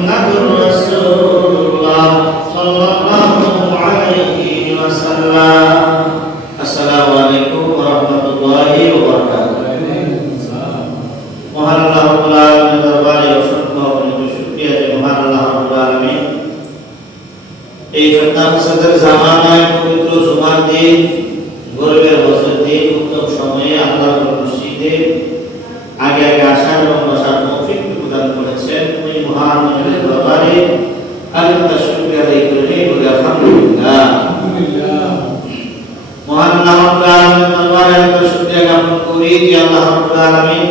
Muhammadur Rasulullah এই ফিতনা ফাসাদের জামানায় পবিত্র জুমার দিন, গরিবের বছর দিন, উত্তম সময়ে আল্লাহর মসজিদে আগে আগে আসার এবং বসার তৌফিক প্রদান করেছেন। ওই মহান মালিকের দরবারে আল্লাহর তার শুকরিয়া আদায় করে বলি আলহামদুলিল্লাহ। মহান আল্লাহ রাব্বুল আলামিনের দরবারে আল্লাহর শুকরিয়া জ্ঞাপন করি যে আল্লাহ রাব্বুল আলামিন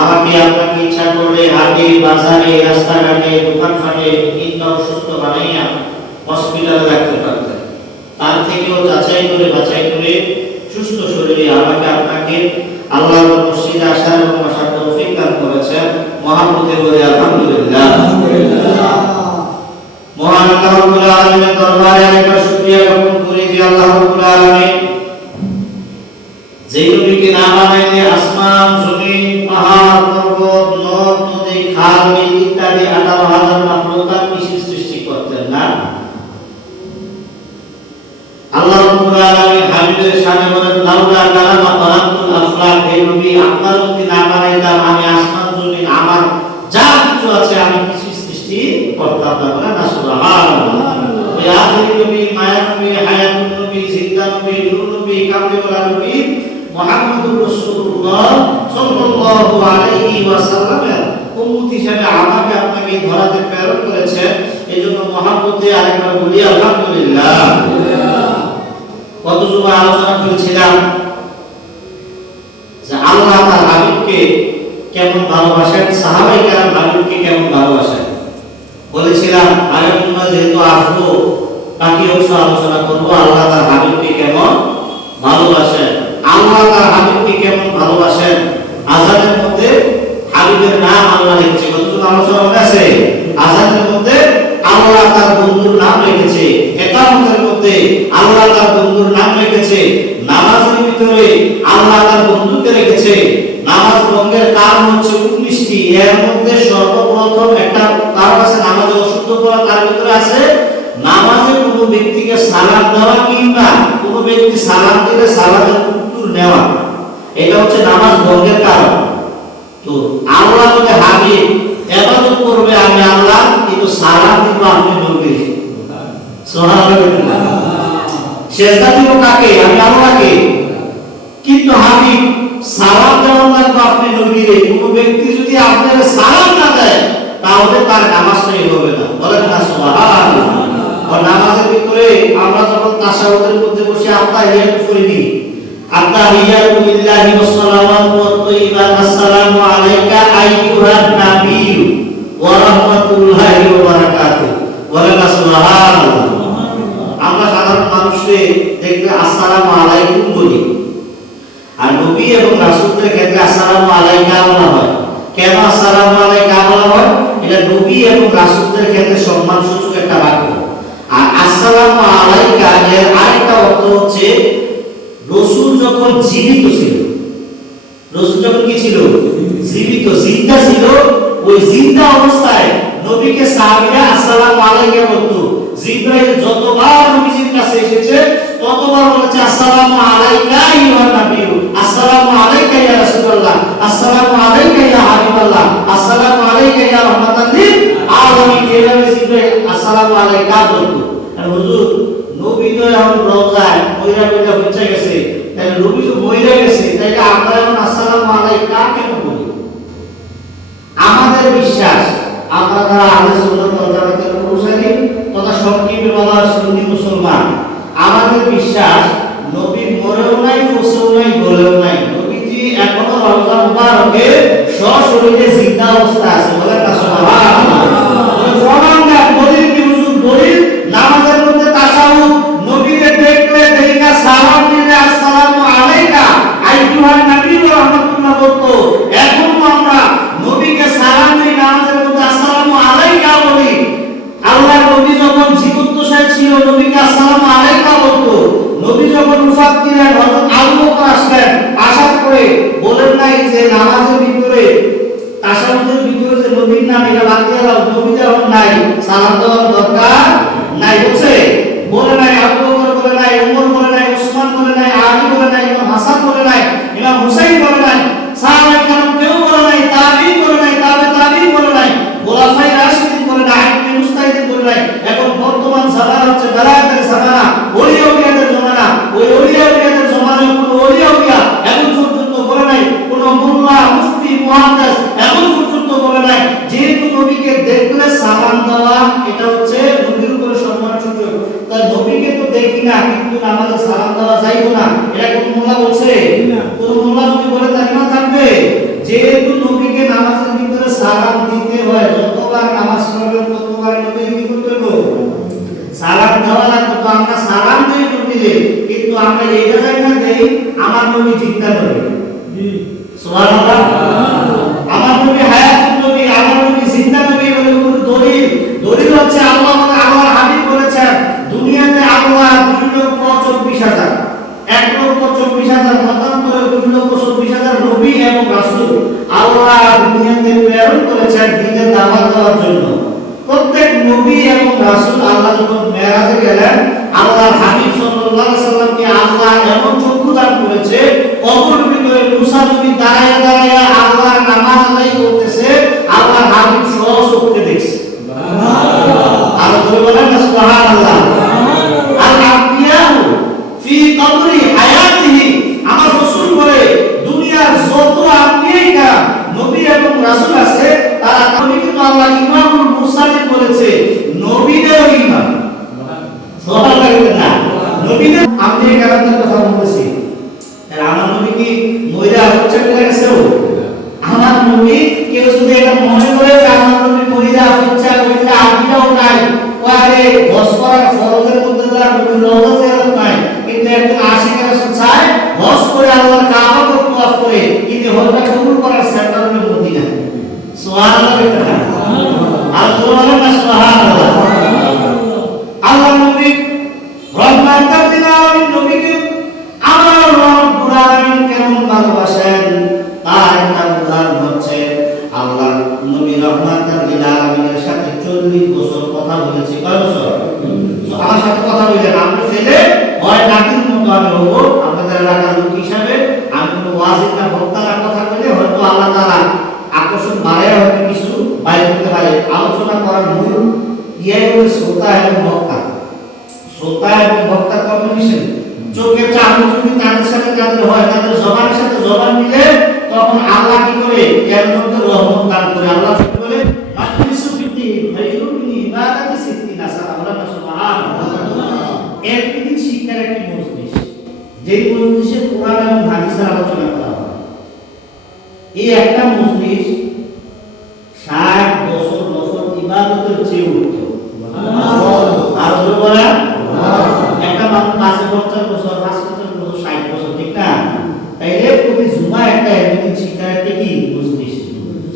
আমাকে আপনাকে ইচ্ছা করলে হাটে, বাজারে, রাস্তাঘাটে, দোকানপাটে কিংবা অসুস্থ বানাইয়া হসপিটালে রাখতে পারতেন। তার থেকেও যাচাই করে বাছাই করে সুস্থ শরীরে আমাকে আপনাকে আল্লাহর মসজিদে আসার এবং বসার তৌফিক দান করেছেন। মহাপতে বলে আলহামদুলিল্লাহ। মহান আল্লাহ রাব্বুল আলামিনের দরবারে আরেকবার শুকরিয়া জ্ঞাপন করি যে আল্লাহ রাব্বুল আলামিন যেই নবীকে না বানাইলে আসমান, জমিন, পাহাড়, পর্বত, নদ, নদী, খাল, বিল ইত্যাদি 18,000 মাখলুকাত সৃষ্টি করতেন না। আল্লাহ রাব্বুল আলামিন হাবিবের শানে বলেন লাউলা কালামা খালাকুল আফলাক, হে নবী আপনার যদি না বানাইতাম আমি আসমান, জমিন, আমার যা কিছু আছে আমি কিছু সৃষ্টি করতাম না। বলেন না সুবহানাল্লাহ। ওই আখির নবী, মায়া নবী, হায়াতুন নবী, জিন্দা নবী, নূর নবী, কামলিওয়ালা নবী মুহাম্মদুর রাসূলুল্লাহ সাল্লাল্লাহু আলাইহি ওয়াসাল্লামের উম্মত হিসেবে আমাকে আপনাকে ধরাতে প্রেরণ করেছেন। এজন্য মহব্বতে আরেকবার বলি আলহামদুলিল্লাহ। কত জুমা আলোচনা করেছিলাম যে আল্লাহ তার হাবিবকে কেমন ভালোবাসেন, সাহাবায়ে কেরাম হাবিবকে কেমন ভালোবাসেন। বলেছিলাম আগামী জুমা যেহেতু আসবো বাকি অংশ আলোচনা করব আল্লাহ তার হাবিবকে কেমন ভালোবাসেন। আল্লাহ তার হাবিবকে কেমন ভালোবাসেন, আযানের মধ্যে হাবিবের নাম আল্লাহ লিখেছে। কতটুকু আলোচনা হয়েছে? আযানের মধ্যে আল্লাহ তার বন্ধুর নাম লিখেছে, ইকামতের মধ্যে আল্লাহ তার বন্ধুর নাম লিখেছে, নামাজের ভিতরে আল্লাহ তার বন্ধুকে রেখেছে। নামাজ ভঙ্গের কারণ হচ্ছে 19টি, এর মধ্যে সর্বপ্রথম একটা কারণ আছে নামাজে অশুদ্ধ করা। তার ভিতরে আছে নামাজে কোনো ব্যক্তিকে সালাম দেওয়া কিংবা কোনো ব্যক্তি সালাম দিলে সালামের উত্তর নেওয়া, এটা হচ্ছে নামাজ ভঙ্গের কারণ। তো আল্লাহ বলে হাবিব ইবাদত করবে আমি আল্লাহ, কিন্তু সালাম দিব আপনি নবী। সুবহানাল্লাহ। সেজদা দিব কাকে? আমি আল্লাহকে। কিন্তু হাবিব সালাম দেওয়ার লাগবে আপনি নবীরে। কোনো ব্যক্তি যদি আপনার সালাম না দেয় তাহলে তার নামাজটাই হবে না। বলেন না সুবহানাল্লাহ। আর নামাজের ভিতরে আমরা যখন তাশাহুদের মধ্যে বসে আত্তাহিয়াত করি, আত্তাহিয়াতু লিল্লাহি ওয়াস সালাওয়াতু ওয়াত তাইয়্যিবাত, আসসালামু আলাইকা আইয়ুহান নাবিয়্যু ওয়া রাহমাতুল্লাহি ওয়া বারাকাতুহু। বলেন না সুবহানাল্লাহ। আমরা সাধারণ মানুষে দেখবে আসসালামু আলাইকুম বলি, আর নবী এবং রাসূলদের ক্ষেত্রে আসসালামু আলাইকা বলা হয়। কেন আসসালামু আলাইকা বলা হয়? এটা নবী এবং রাসূলদের ক্ষেত্রে সম্মানসূচক একটা বাক্য। আর আসসালামু আলাইকা এর আরেকটা অর্থ হচ্ছে রাসূল যখন জীবিত ছিল, রাসূল যখন কি ছিল? জীবিত, জিন্দা ছিল। ওই জিন্দা অবস্থায় নবীকে সাহাবীরা আসসালামু আলাইকা বলতো। জিবরাইল যতবার নবীজির কাছে এসেছে ততবার বলেছে আসসালামু আলাইকা আইয়ুহান নাবিয়্যু, আসসালামু আলাইকা ইয়া রাসূলুল্লাহ, আসসালামু আলাইকা ইয়া হাবিবাল্লাহ, আসসালামু আলাইকা ইয়া রাহমাতাল লিল আলামিন। এভাবে জিবরাইল আসসালামু আলাইকা বলতো। আর হুজুর নবী তো এখন রওজায় মইরা মইরা পৌঁছে গেছে, তাই নবী তো মইরা গেছে, তাই আমরা এখন আসসালামু আলাইকা কেন বলি? আমাদের বিশ্বাস আমরা যারা আহলে সুন্নাত ওয়াল জামাতের অনুসারী তথা সংক্ষেপে বলা সুন্নি মুসলমান, আমাদের বিশ্বাস নবী মরেও নাই, পৌঁছেও নাই, বলেও নাই। নবীজি এখনো রওজা মুবারকে সশরীরে জিন্দা অবস্থা আছে। বলেন না সুবহানাল্লাহ। প্রমাণ দেন, দলিল কি হুজুর? দলিল নামাজের মধ্যে তাশাহুদ, নবীকে দেখলে দেখা সালাম দিলে আসসালামু আলাইকা আইয়ুহান নাবিয়্যু ওয়া রাহমাতুল্লাহ বলতো। এখনো আমরা নবীকে সালাম দিই, নামাজের মধ্যে আসসালামু আলাইকা বলি। আল্লাহর নবী যখন জীবদ্দশায় ছিল নবীকে আসসালামু আলাইকা বলতো। নবী যখন ওফাত দিলেন হযরত আবু বকর আসলেন, আসার পরে বলেন নাই যে নামাজের ভিতরে তাশাহুদের ভিতরে যে নবীর নাম এটা বাদ দিয়ে দাও, নবী যখন নাই সালাম দেওয়ার দরকার নাই বলছে? বলে নাই। আবু বকর বলে নাই, ওমর বলে নাই, ওসমান বলে নাই, আলী বলে নাই, ইমাম হাসান বলে নাই, ইমাম হুসাইন বলে নাই, সাহাবায়ে কেরাম কেউ বলে নাই, তাবিঈন বলে নাই, তাবিঈন বলে নাই, খোলাফায়ে রাশিদিন বলে নাই, ইবনে মুস্তাহিদ বলে নাই। এখন বর্তমান এটা হচ্ছে নবীর উপরে সম্মানের সূচক। তাই নবীকে তো দেখি না কিন্তু নামাজে সালাম দেওয়া যাইবো না, এটা কোন মোল্লা বলছে? কোন মোল্লা যদি বলে তার ইমান থাকবে? যেহেতু নবীকে নামাজের ভিতরে সালাম দিতে হয়, যতবার নামাজ পড়বেন ততবার নবীকে কি করতে হবে? সালাম দেওয়া লাগবে। তো আমরা সালাম দেই নবীকে, কিন্তু আমরা এইটা যাই না দেই আমার নবী জিন্দা নবী। সুবহানাল্লাহ। আমার নবী হায়াতুন নবী, আমার নবী জিন্দা নবী বলে কোন দলিল হচ্ছে আল্লাহর হাবিব বলেছেন দুনিয়াতে আল্লাহ 2,24,000 1,24,000 মতান্তরে 2,24,000 নবী এবং রাসূল আল্লাহ দুনিয়াতে প্রেরণ করেছেন দ্বীনের দাওয়াত দেওয়ার জন্য। প্রত্যেক নবী এবং রাসূল আল্লাহ যখন মেরাজে গেলেন, আল্লাহর হাবিব সাল্লাল্লাহু আলাইহি সাল্লামকে আল্লাহ এমন চক্ষু দান করেছে, কবরের ভিতরে মুসা নবী দাঁড়ায় দাঁড়ায় আল্লাহর নামাজ আদায় করতেছে, আল্লাহর হাবিব স্বচক্ষে দেখছে। সুবহানাল্লাহ। আর বলেন না সুবহানাল্লাহ। আল আম্বিয়াউ ফি কবরি হায়াতিহি, আমার রাসূল বলে দুনিয়ার যত আম্বিয়া নবী এবং রাসূল আছে তারা নবী কিন্তু আল্লাহ ইমামুল মুরসালিন বলেছে নবীদেরও ইমাম। সুবহানাল্লাহ না, নবীদের আম্বিয়া কেরামদের কথা বলতেছি। তাহলে আমার নবী কি মহিলা হচ্ছে বলে গেছে? আমার নবী কেউ যদি এটা মনে করে যে আমার নবী মহিলা হচ্ছে ওইটা আকিদাও নাই, ওরে হজ করার ফরজের মধ্যে তার নবী রওজা জিয়ারত নাই, কিন্তু একজন আশিক রাসূল চায় হজ করে আল্লাহর কাবাকে তওয়াফ করে, কিন্তু হজটা কবুল করার সেন্টার হলো মদিনা। সুবহানাল্লাহ। আর সুবহানাল্লাহ সুবহানাল্লাহ। আল্লাহ নবী রহমাতুল লিল আলামিন নবীকে আমার রব্বুল আলামিন কেমন ভালোবাসেন তার একটা উদাহরণ হচ্ছে আল্লাহ নবী রহমাতুল লিল আলামিনের সাথে 40 বছর কথা বলেছে। কয় বছর? আমার সাথে কথা বলেন, আপনি ছেলে হয় নাতির মতো আমি হব, আপনাদের এলাকার লোক হিসাবে আমি কোনো ওয়াজিব না বক্তার কথা বলে হয়তো আল্লাহ তাআলা আকর্ষণ বাড়ায় হয়তো কিছু বাইরে করতে পারে। আলোচনা করার মূল হলো শ্রোতা এবং বক্তা। শ্রোতা এবং বক্তা কম্বিনেশন, চোখের চাহনি যদি তাদের সাথে তাদের হয়, তাদের জবানের সাথে জবান মিলে, তখন আল্লাহ কি করে এর মধ্যে রহমত দান করে। আল্লাহ কি করে মাতৃসু ফিতি ফাইরুনি ইবাদাতি সিদ্দিনা সালাম সুবহানাল্লাহ। এর কি শিক্ষার একটি মজলিস, যেই মজলিসে কোরআন এবং হাদিসের আলোচনা করা হয়। এই একটা মজলিস 60 বছর নফল ইবাদতের চেয়ে উত্তম। সুবহানাল্লাহ। আর বলা একটা মানুষ 50 বছর 50 বছর 60 বছর, ঠিক না? তাইলে প্রতি জুমা একটা এমনি শিক্ষার একটা কি মজলিস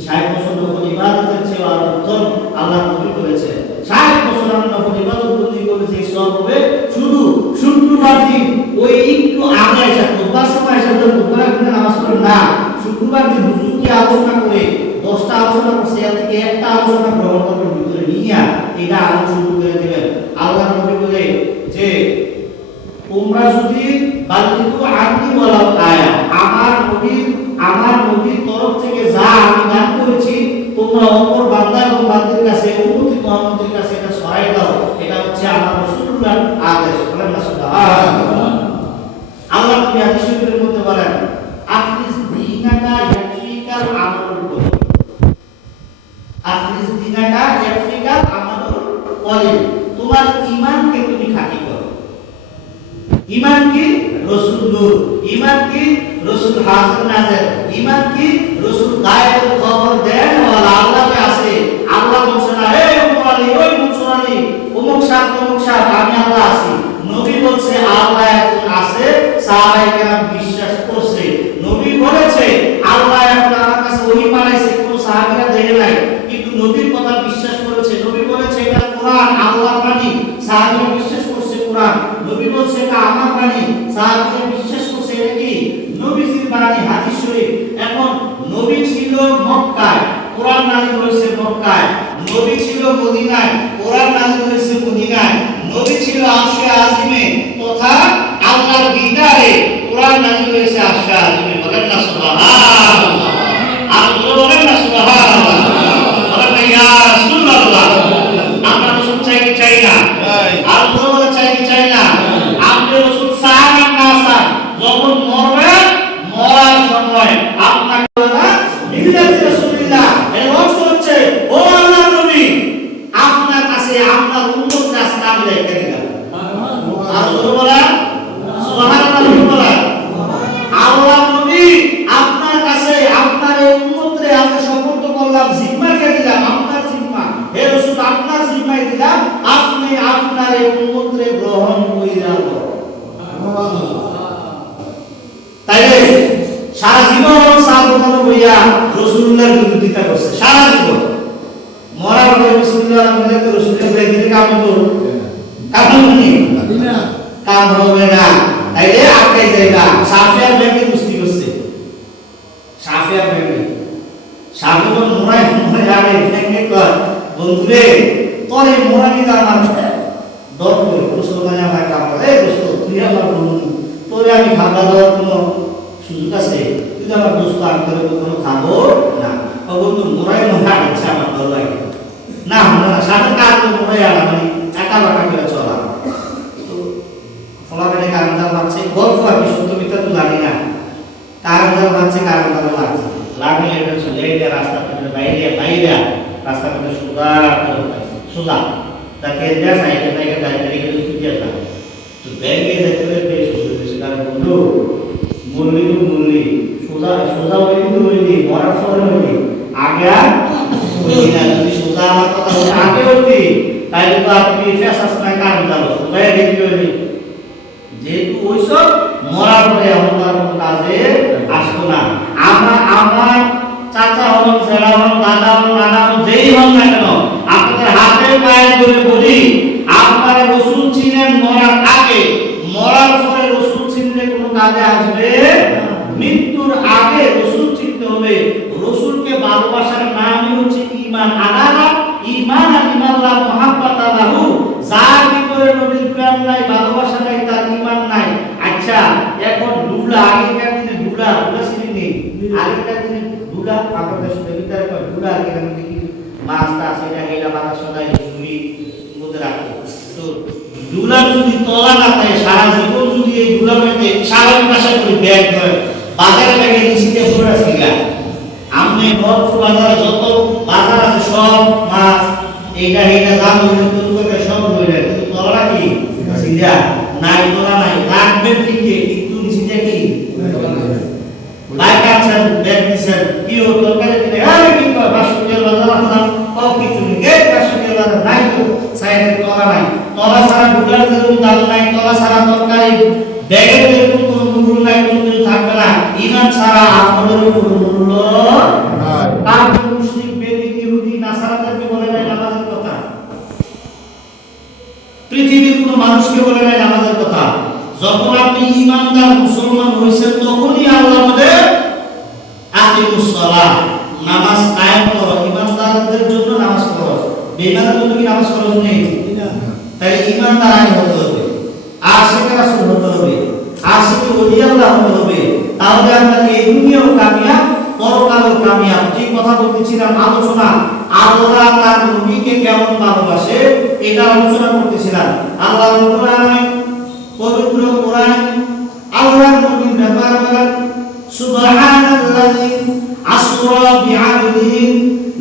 60 বছর নফল ইবাদতের চেয়ে আর উত্তম আল্লাহ নবী করেছে। 60 বছর আমরা নফল ইবাদত করলে যে সওয়াব হবে, শুধু শুক্রবার দিন ওই একটু আগে এসে খুতবার সময় এসে খুতবার দিনে নামাজ পড়ে না, শুক্রবার দিন হুজুর কি আলোচনা করে 10টা আলোচনা করছে, এর থেকে একটা আলোচনা গ্রহণ করার ভিতরে নিয়ে এটা আলোচনা শুরু করে দিবেন। আল্লাহ নবী বলে যে তোমরা যদি বালতিকু আনতি বলা আয়া, আমার নবীর তরফ থেকে যা আমি দান করেছি তোমরা অপর বান্দা এবং বান্দির কাছে উম্মতি মুহাম্মদের কাছে এটা ছড়াই দাও। এটা হচ্ছে আমার রাসূলুল্লাহর আদেশ। বলেন না সুবহানাল্লাহ। আল্লাহ নবী হাদিস শরীফের মধ্যে বলেন আখলিস দীনাকা ইয়াকফিকাল আমালুল কলিল। আখলিস দীনাকা ইয়াকফিকাল আমালুল কলিল। তোমার ঈমানকে তুমি খাঁটি করো। ঈমান কি? রাসূল নূর। ঈমান কি? রাসূল হাজির নাজির। ঈমান কি? রাসূল গায়েবের খবর দেন ওয়ালা আল্লাহকে আছে। আল্লাহ বলছে না হে মুরালি ওই মুরালি অমুক সাহেব আমি আল্লাহ আছি। নবী বলছে আল্লাহ এখন আছে, সাহাবায়ে কেরাম বিশ্বাস করছে। নবী বলেছে আল্লাহ এখন আমার কাছে ওহী পাঠাইছে, কোন সাহাবীরা দেখে নাই কিন্তু নবীর কথা বিশ্বাস করেছে। নবী বলেছে এটা কোরআন আল্লাহর বাণী, সাহাবীরা বিশ্বাস করছে কোরআন। নবী বলছে এটা আমার বাণী, সাহাবীরা বিশ্বাস করছে এটা কি নবীজির বাণী, হাদিস শরীফ। এখন নবী ছিল মক্কায়, কোরআন নাযিল হয়েছে মক্কায়। নবী ছিল মদিনায়, কোরআন নাযিল হয়েছে মদিনায়। নবী ছিল আরশে আজিমে তথা আল্লাহর দিদারে, কোরআন নাযিল হয়েছে আরশে আজিমে। বলেন না সুবহানাল্লাহ। আর বলেন না সুবহানাল্লাহ। বলেন না ইয়া রাসূলুল্লাহ। আমরা রাসূল চাই কি চাই না? আর বলে চাই কি চাই না? আপনি রাসূল চান না চান, যখন মরবেন মরার সময় আপনাকে না মিল্লাতে রাসূলুল্লাহ এর অর্থ হচ্ছে ও আল্লাহর নবী আপনার কাছে এই উম্মতরে গ্রহণ কইরা দাও। তাইলে সারা জীবন সাহাবাগণ হইয়া রাসূলুল্লাহর বিরোধিতা করছে, সারা জীবন মরার পরে রাসূলুল্লাহ মিলাতে রাসূলুল্লাহ দিকে কাম করব, কাম হবে না, কাম হবে না। তাইলে আটকে যাইবা। সাফিয়ার ব্যাংকে কুস্তি করছে, সাফিয়ার ব্যাংকে সাফিয়ার মোরাই মোরাই আরে ব্যাংকে কর বন্ধুরে তোরে মোরানি দা আমার ডর করে মুসলমানে আমার কাম করে, এই দোস্ত তুই আমার বন্ধু, তোরে আমি খাবার দেওয়ার কোনো সুযোগ আছে? তুই তো আমার দোস্ত, আমি তোরে কখনো খাবো না। ও বন্ধু মোরাই মোরা ইচ্ছা আমার ভালো লাগে না, না সাথে কাজ মোরাই আলা মানে একা বাঁকা করে চলা। তো ফলাফলে কারণ দাম পাচ্ছে গল্প, আমি সত্য মিথ্যা তো জানি না, কারণ দাম পাচ্ছে কারণ দাম লাগছে লাগলে এটা চলে এই রাস্তা থেকে বাইরে বাইরে রাস্তা থেকে সোজা তাকে দেয়া সাইডে থেকে গাড়ি গেলে সুবিধা না। তো ব্যাংকে দেখলে বেশ সুবিধা, কারণ বন্ধু মুরলি তো মুরলি সোজা সোজা হইলি তো হইলি, মরার সময় হইলি আগে হইলি না। যদি সোজা আমার কথা বলে আগে হইলি তাহলে তো আপনি ফেসাস নাই কারণ যাবো সোজা গেলি হইলি। যেহেতু ওইসব মরার পরে আমার কোনো কাজে আসতো না। আমার চাচা হন, ছেড়া হন, দাদা হন, নানা হন, যেই হন না কেন, আপনাদের হাতে পায়ে ধরে বলি আপনারা রাসূল ছিলেন মরার আগে, মরার পরে রাসূল চিনলে কোনো কাজে আসবে? মৃত্যুর আগে রাসূল চিনতে হবে। রাসূলকে ভালোবাসার নামই হচ্ছে ঈমান। আলাদা ঈমান আর ইমাল্লাহ মুহাব্বাত লাহু, যার ভিতরে নবীর প্রেম নাই, ভালোবাসা নাই, তার ঈমান নাই। আচ্ছা এখন দুলা, আগেকার দিনে দুলা ছিলেন, আগেকার দিনে দুলা আপনাদের সাথে ভিতরে কয় দুলা এখানে দেখি মাছটা আছে এটা হেলা বাতাস সদাই ঝুলি মধ্যে রাখতো। তো দুলা যদি তলা না থাকে, সারা জীবন যদি এই দুলা মধ্যে স্বাভাবিক ভাষা করে ব্যাগ হয়, বাজারে ব্যাগে নিচে পড়ে আছে গা। আমনে বড় বাজারে যত বাজার আছে সব মাছ এইটা এইটা দাম হইলে তুই করে সব হইলে, কিন্তু তলা কি সিধা নাই, তোলা নাই, রাখবে ঠিকই কিন্তু নিচে কি লাইক আছেন ব্যাগ দিছেন কি ও তরকারি দিলে আরে কি কয় 500 টাকা বাজার দাম কও কিছু নেই, এই 500 টাকা বাজার নাই তো সাইডে তলা নাই, তলা ছাড়া দুলার যেরকম দাম নাই, তলা ছাড়া তরকারি ব্যাগের যেরকম কোনো মূল্য নাই, কোনো থাকবে না। ঈমান ছাড়া আমলের কোনো মূল্য নাই। কাফের মুশরিক বেদিন ইহুদি নাসারাদেরকে বলে নাই নামাজের কথা, পৃথিবীর কোনো মানুষকে বলে নাই নামাজের কথা। যখন আপনি ঈমানদার মুসলমান হইছেন তখনই আল্লাহ আমাদের আকিমুস সালাহ, নামাজ কায়েম করো। ঈমানদারদের জন্য নামাজ পড়ো, বেঈমানদের জন্য কি নামাজ ফরজ নেই? তাই ঈমানদার আগে হতে হবে, আশিকে রাসূল হতে হবে, আশিকে ওলি আল্লাহ হতে হবে। তাহলে আমরা এই দুনিয়াও কামিয়াব, পরকালও কামিয়াব। যে কথা বলতেছিলাম আলোচনা, আল্লাহ তার নবীকে কেমন ভালোবাসে এটা আলোচনা করতেছিলাম। আল্লাহ রাব্বুল আলামিন পবিত্র কোরআন আল্লাহর নবীর ব্যাপারে বলেন, সুবহানাল্লাযী আসরা বিআবদিহি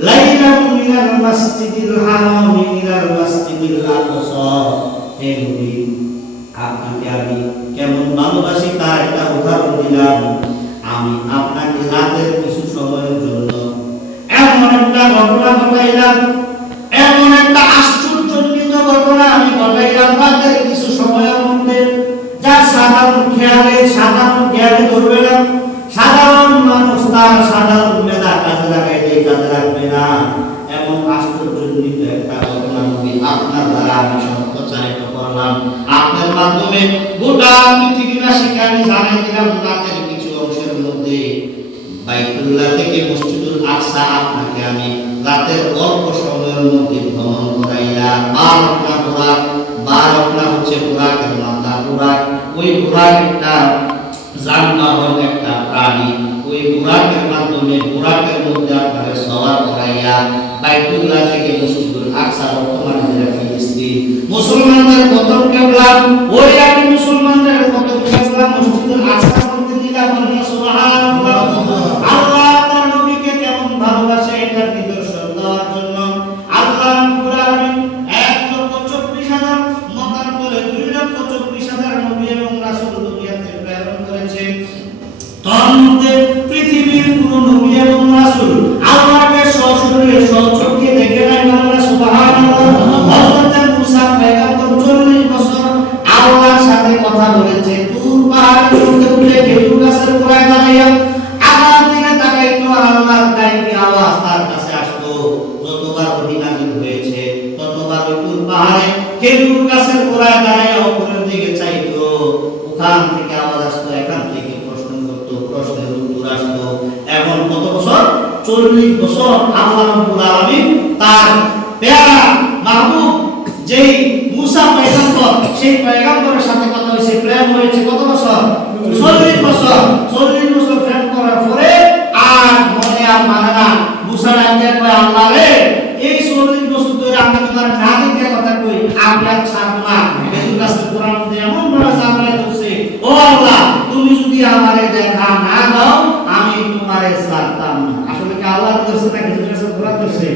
লাইলাম মিনাল মাসজিদিল হারামি ইলাল মাসজিদিল আকসা। হে নবী, আপনাকে আমি কেমন ভালোবাসি তার একটা উদাহরণ দিলাম। আমি আপনাকে রাতের কিছু সময়ের জন্য এমন একটা ঘটনা ঘটাইলাম, এমন একটা আশ্চর্যজনক ঘটনা আমি ঘটাইলাম রাতের কিছু সময়ের মধ্যে, যা সাধারণ জ্ঞানে ধরবে না, সাধারণ মানুষ তার সাধারণ মেধা কাজে লাগাইতে কাজে লাগবে না। এমন আশ্চর্যজনক একটা ঘটনা নবী আপনার দ্বারা আমি সম্প্রচারিত করলাম, আপনার মাধ্যমে গোটা পৃথিবীবাসীকে আমি জানাই দিলাম। রাতের কিছু অংশের মধ্যে বাইতুল্লাহ থেকে মসজিদুল আকসা আপনাকে আমি রাতের অল্প সময়ের মধ্যে ভ্রমণ করাইলাম। বারকনা হচ্ছে বুরাকের মাথা, বুরাক ওই বুরাক একটা যানবাহন, একটা প্রাণী। ওই বুরাকের মাধ্যমে বুরাকের মধ্যে আপনাকে সওয়ার করাইয়া বাইতুল্লাহ থেকে মসজিদুল আকসা, বর্তমানে যেটা ফিলিস্তিন, মুসলমানদের প্রথম কিবলা, ওই একই মুসলমানদের প্রথম কিবলা মসজিদুল আকসার মধ্যে দিলাম। সুবহানাল্লাহ। আল্লাহ তার নবীকে কেমন ভালোবাসে এটার নিদর্শন দেওয়ার জন্য আল্লাহ রাব্বুল আলামিন 1,24,000 মতার করে 2,24,000 নবী এবং রাসূল দুনিয়াতে প্রেরণ করেছেন। তার মধ্যে পৃথিবীর কোন নবী এবং রাসূল আল্লাহকে সশরীরে সচক্ষে দেখে নাই। সুবহানাল্লাহ। হযরত মুসা পয়গম্বর 40 ওহী নাযিল হয়েছে ততবার ওই তুর পাহাড়ে খেজুর গাছের গোড়ায় দাঁড়ায় উপরের দিকে চাইতো, ওখান থেকে আওয়াজ আসতো, এখান থেকে প্রশ্ন করতো, প্রশ্নের উত্তর আসতো। এখন কত বছর? 40 বছর আল্লাহ রাব্বুল আলামিন তার পেয়ারা মাহবুব যেই মুসা পয়গম্বর, সেই পয়গম্বরের সাথে কথা হয়েছে, প্রেম হয়েছে কত বছর? 40 বছর। 40 বছর প্রেম করার পরে আর মনে আর মানে না, মুসা রাজ্যে কয় আল্লাহ রে, এই 40 বছর ধরে আমি তোমার না দেখে কথা কই, আমি আর ছাড়ব না। বেদুর কাছে কোরআন মধ্যে এমন ভাবে সামনে করছে, ও আল্লাহ তুমি যদি আমারে দেখা না দাও আমি তোমারে ছাড়তাম না। আসলে কি আল্লাহ করছে না বেদুর কাছে কোরআন করছে?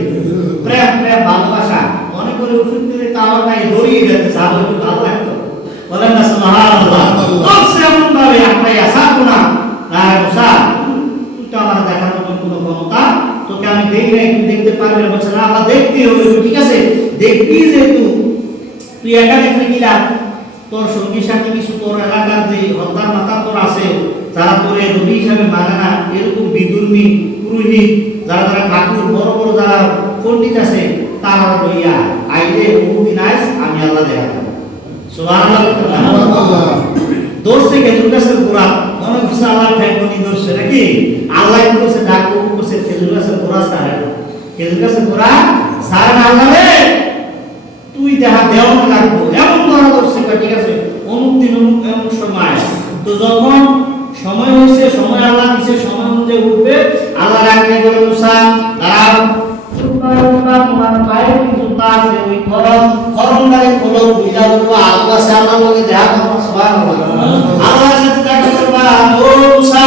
প্রেম, প্রেম, ভালোবাসা। মনে করে উফিত দিলে তাও নাই, দড়িয়ে দিতে চাও একটু ভালো লাগতো। বলেন না সুবহানাল্লাহ। করছে এমন ভাবে আমরা ছাড়ব না। আর মুসা তুই তো আমার দেখার মতো কোনো ক্ষমতা তোকে আমি দেখি নাই, তুই দেখতে পারবি না। বলছে না আল্লাহ দেখতে হবে। ঠিক আছে দেখবি, যেহেতু তুই একা দেখলে কি লাভ? তোর সঙ্গী সাথে কিছু তোর এলাকার যে হত্যার মাথা তোর আছে, যারা তোর নবী হিসাবে মানে না, এরকম বিদুর্মী পুরোহিত যারা যারা ঠাকুর বড় বড় যারা পণ্ডিত আছে, তারা লইয়া আইলে বহুদিন আইস আমি আল্লাহ দেখাবো। সুবহানাল্লাহ। দোষে খেজুর গাছের গোড়া, মনে করছে আল্লাহ ঠেকনি দোষে নাকি? আল্লাহ করছে ডাক করছে খেজুর গাছের গোড়া সারে, খেজুর গাছের গোড়া সারে না। আল্লাহ রে তুই দেখা দেওয়া লাগবো এমন ধরা দোষে। ঠিক আছে অমুক দিন অমুক এমন সময়, তো যখন সময় হয়েছে, সময় আল্লাহ দিছে, সময় অনুযায়ী উঠবে। আল্লাহ রাখবে করে মুসা দাঁড়াও, তোমার পায়ে কিছু তা আছে, ওই খরমটাকে খোলো, বুঝা বলবো আল্লাহ আছে, আল্লাহ বলে দেখা করবো। সুবহানাল্লাহ। আল্লাহর সাথে দেখা করবা। ও মুসা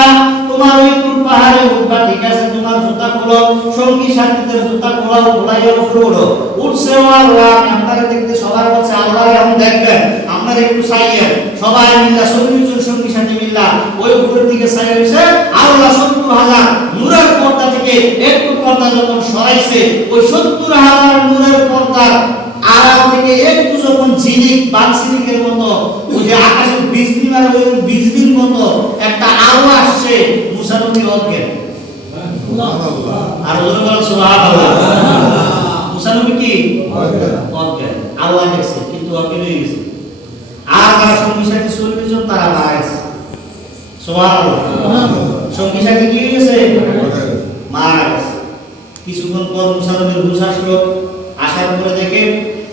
তোমার ওই তুর পাহাড়ে উঠবা, ঠিক আছে তোমার জুতা খোলো, সঙ্গী সাথীদের জুতা খোলাও, খোলাইয়া উপরে ওঠো। উঠছে আল্লাহ, আপনারা দেখতে সবার বলছে আল্লাহ এখন দেখবেন, আপনারা একটু চাইয়েন সবাই মিল্লা 40 জন সঙ্গী সাথী মিল্লা ওই উপরের দিকে চাইয়ে রয়েছে। আল্লাহ 70,000 নূরের পর্দা থেকে একটু পর্দা যখন সরাইছে, ওই 70,000 নূরের পর্দার আড়াল থেকে একটু যখন ঝিলিক বানসিলিকের মতো ওই যে আকাশের বিজলি মারে ওই বিজলির মতো একটা আলো আসছে, মুসা নবী অজ্ঞান। সুবহানাল্লাহ। আর ওরা বলে সুবহানাল্লাহ। মুসা নবী কি অজ্ঞান? আল্লাহ দেখছে কিন্তু অজ্ঞান হয়ে গেছে। আর যারা সঙ্গী সাথী 40 জন তারা মারা গেছে। সুবহানাল্লাহ। সঙ্গী সাথী কি হয়ে গেছে? মারা গেছে। কিছুক্ষণ পর মুসা নবীর হুঁশ আসলো, আসার পরে দেখে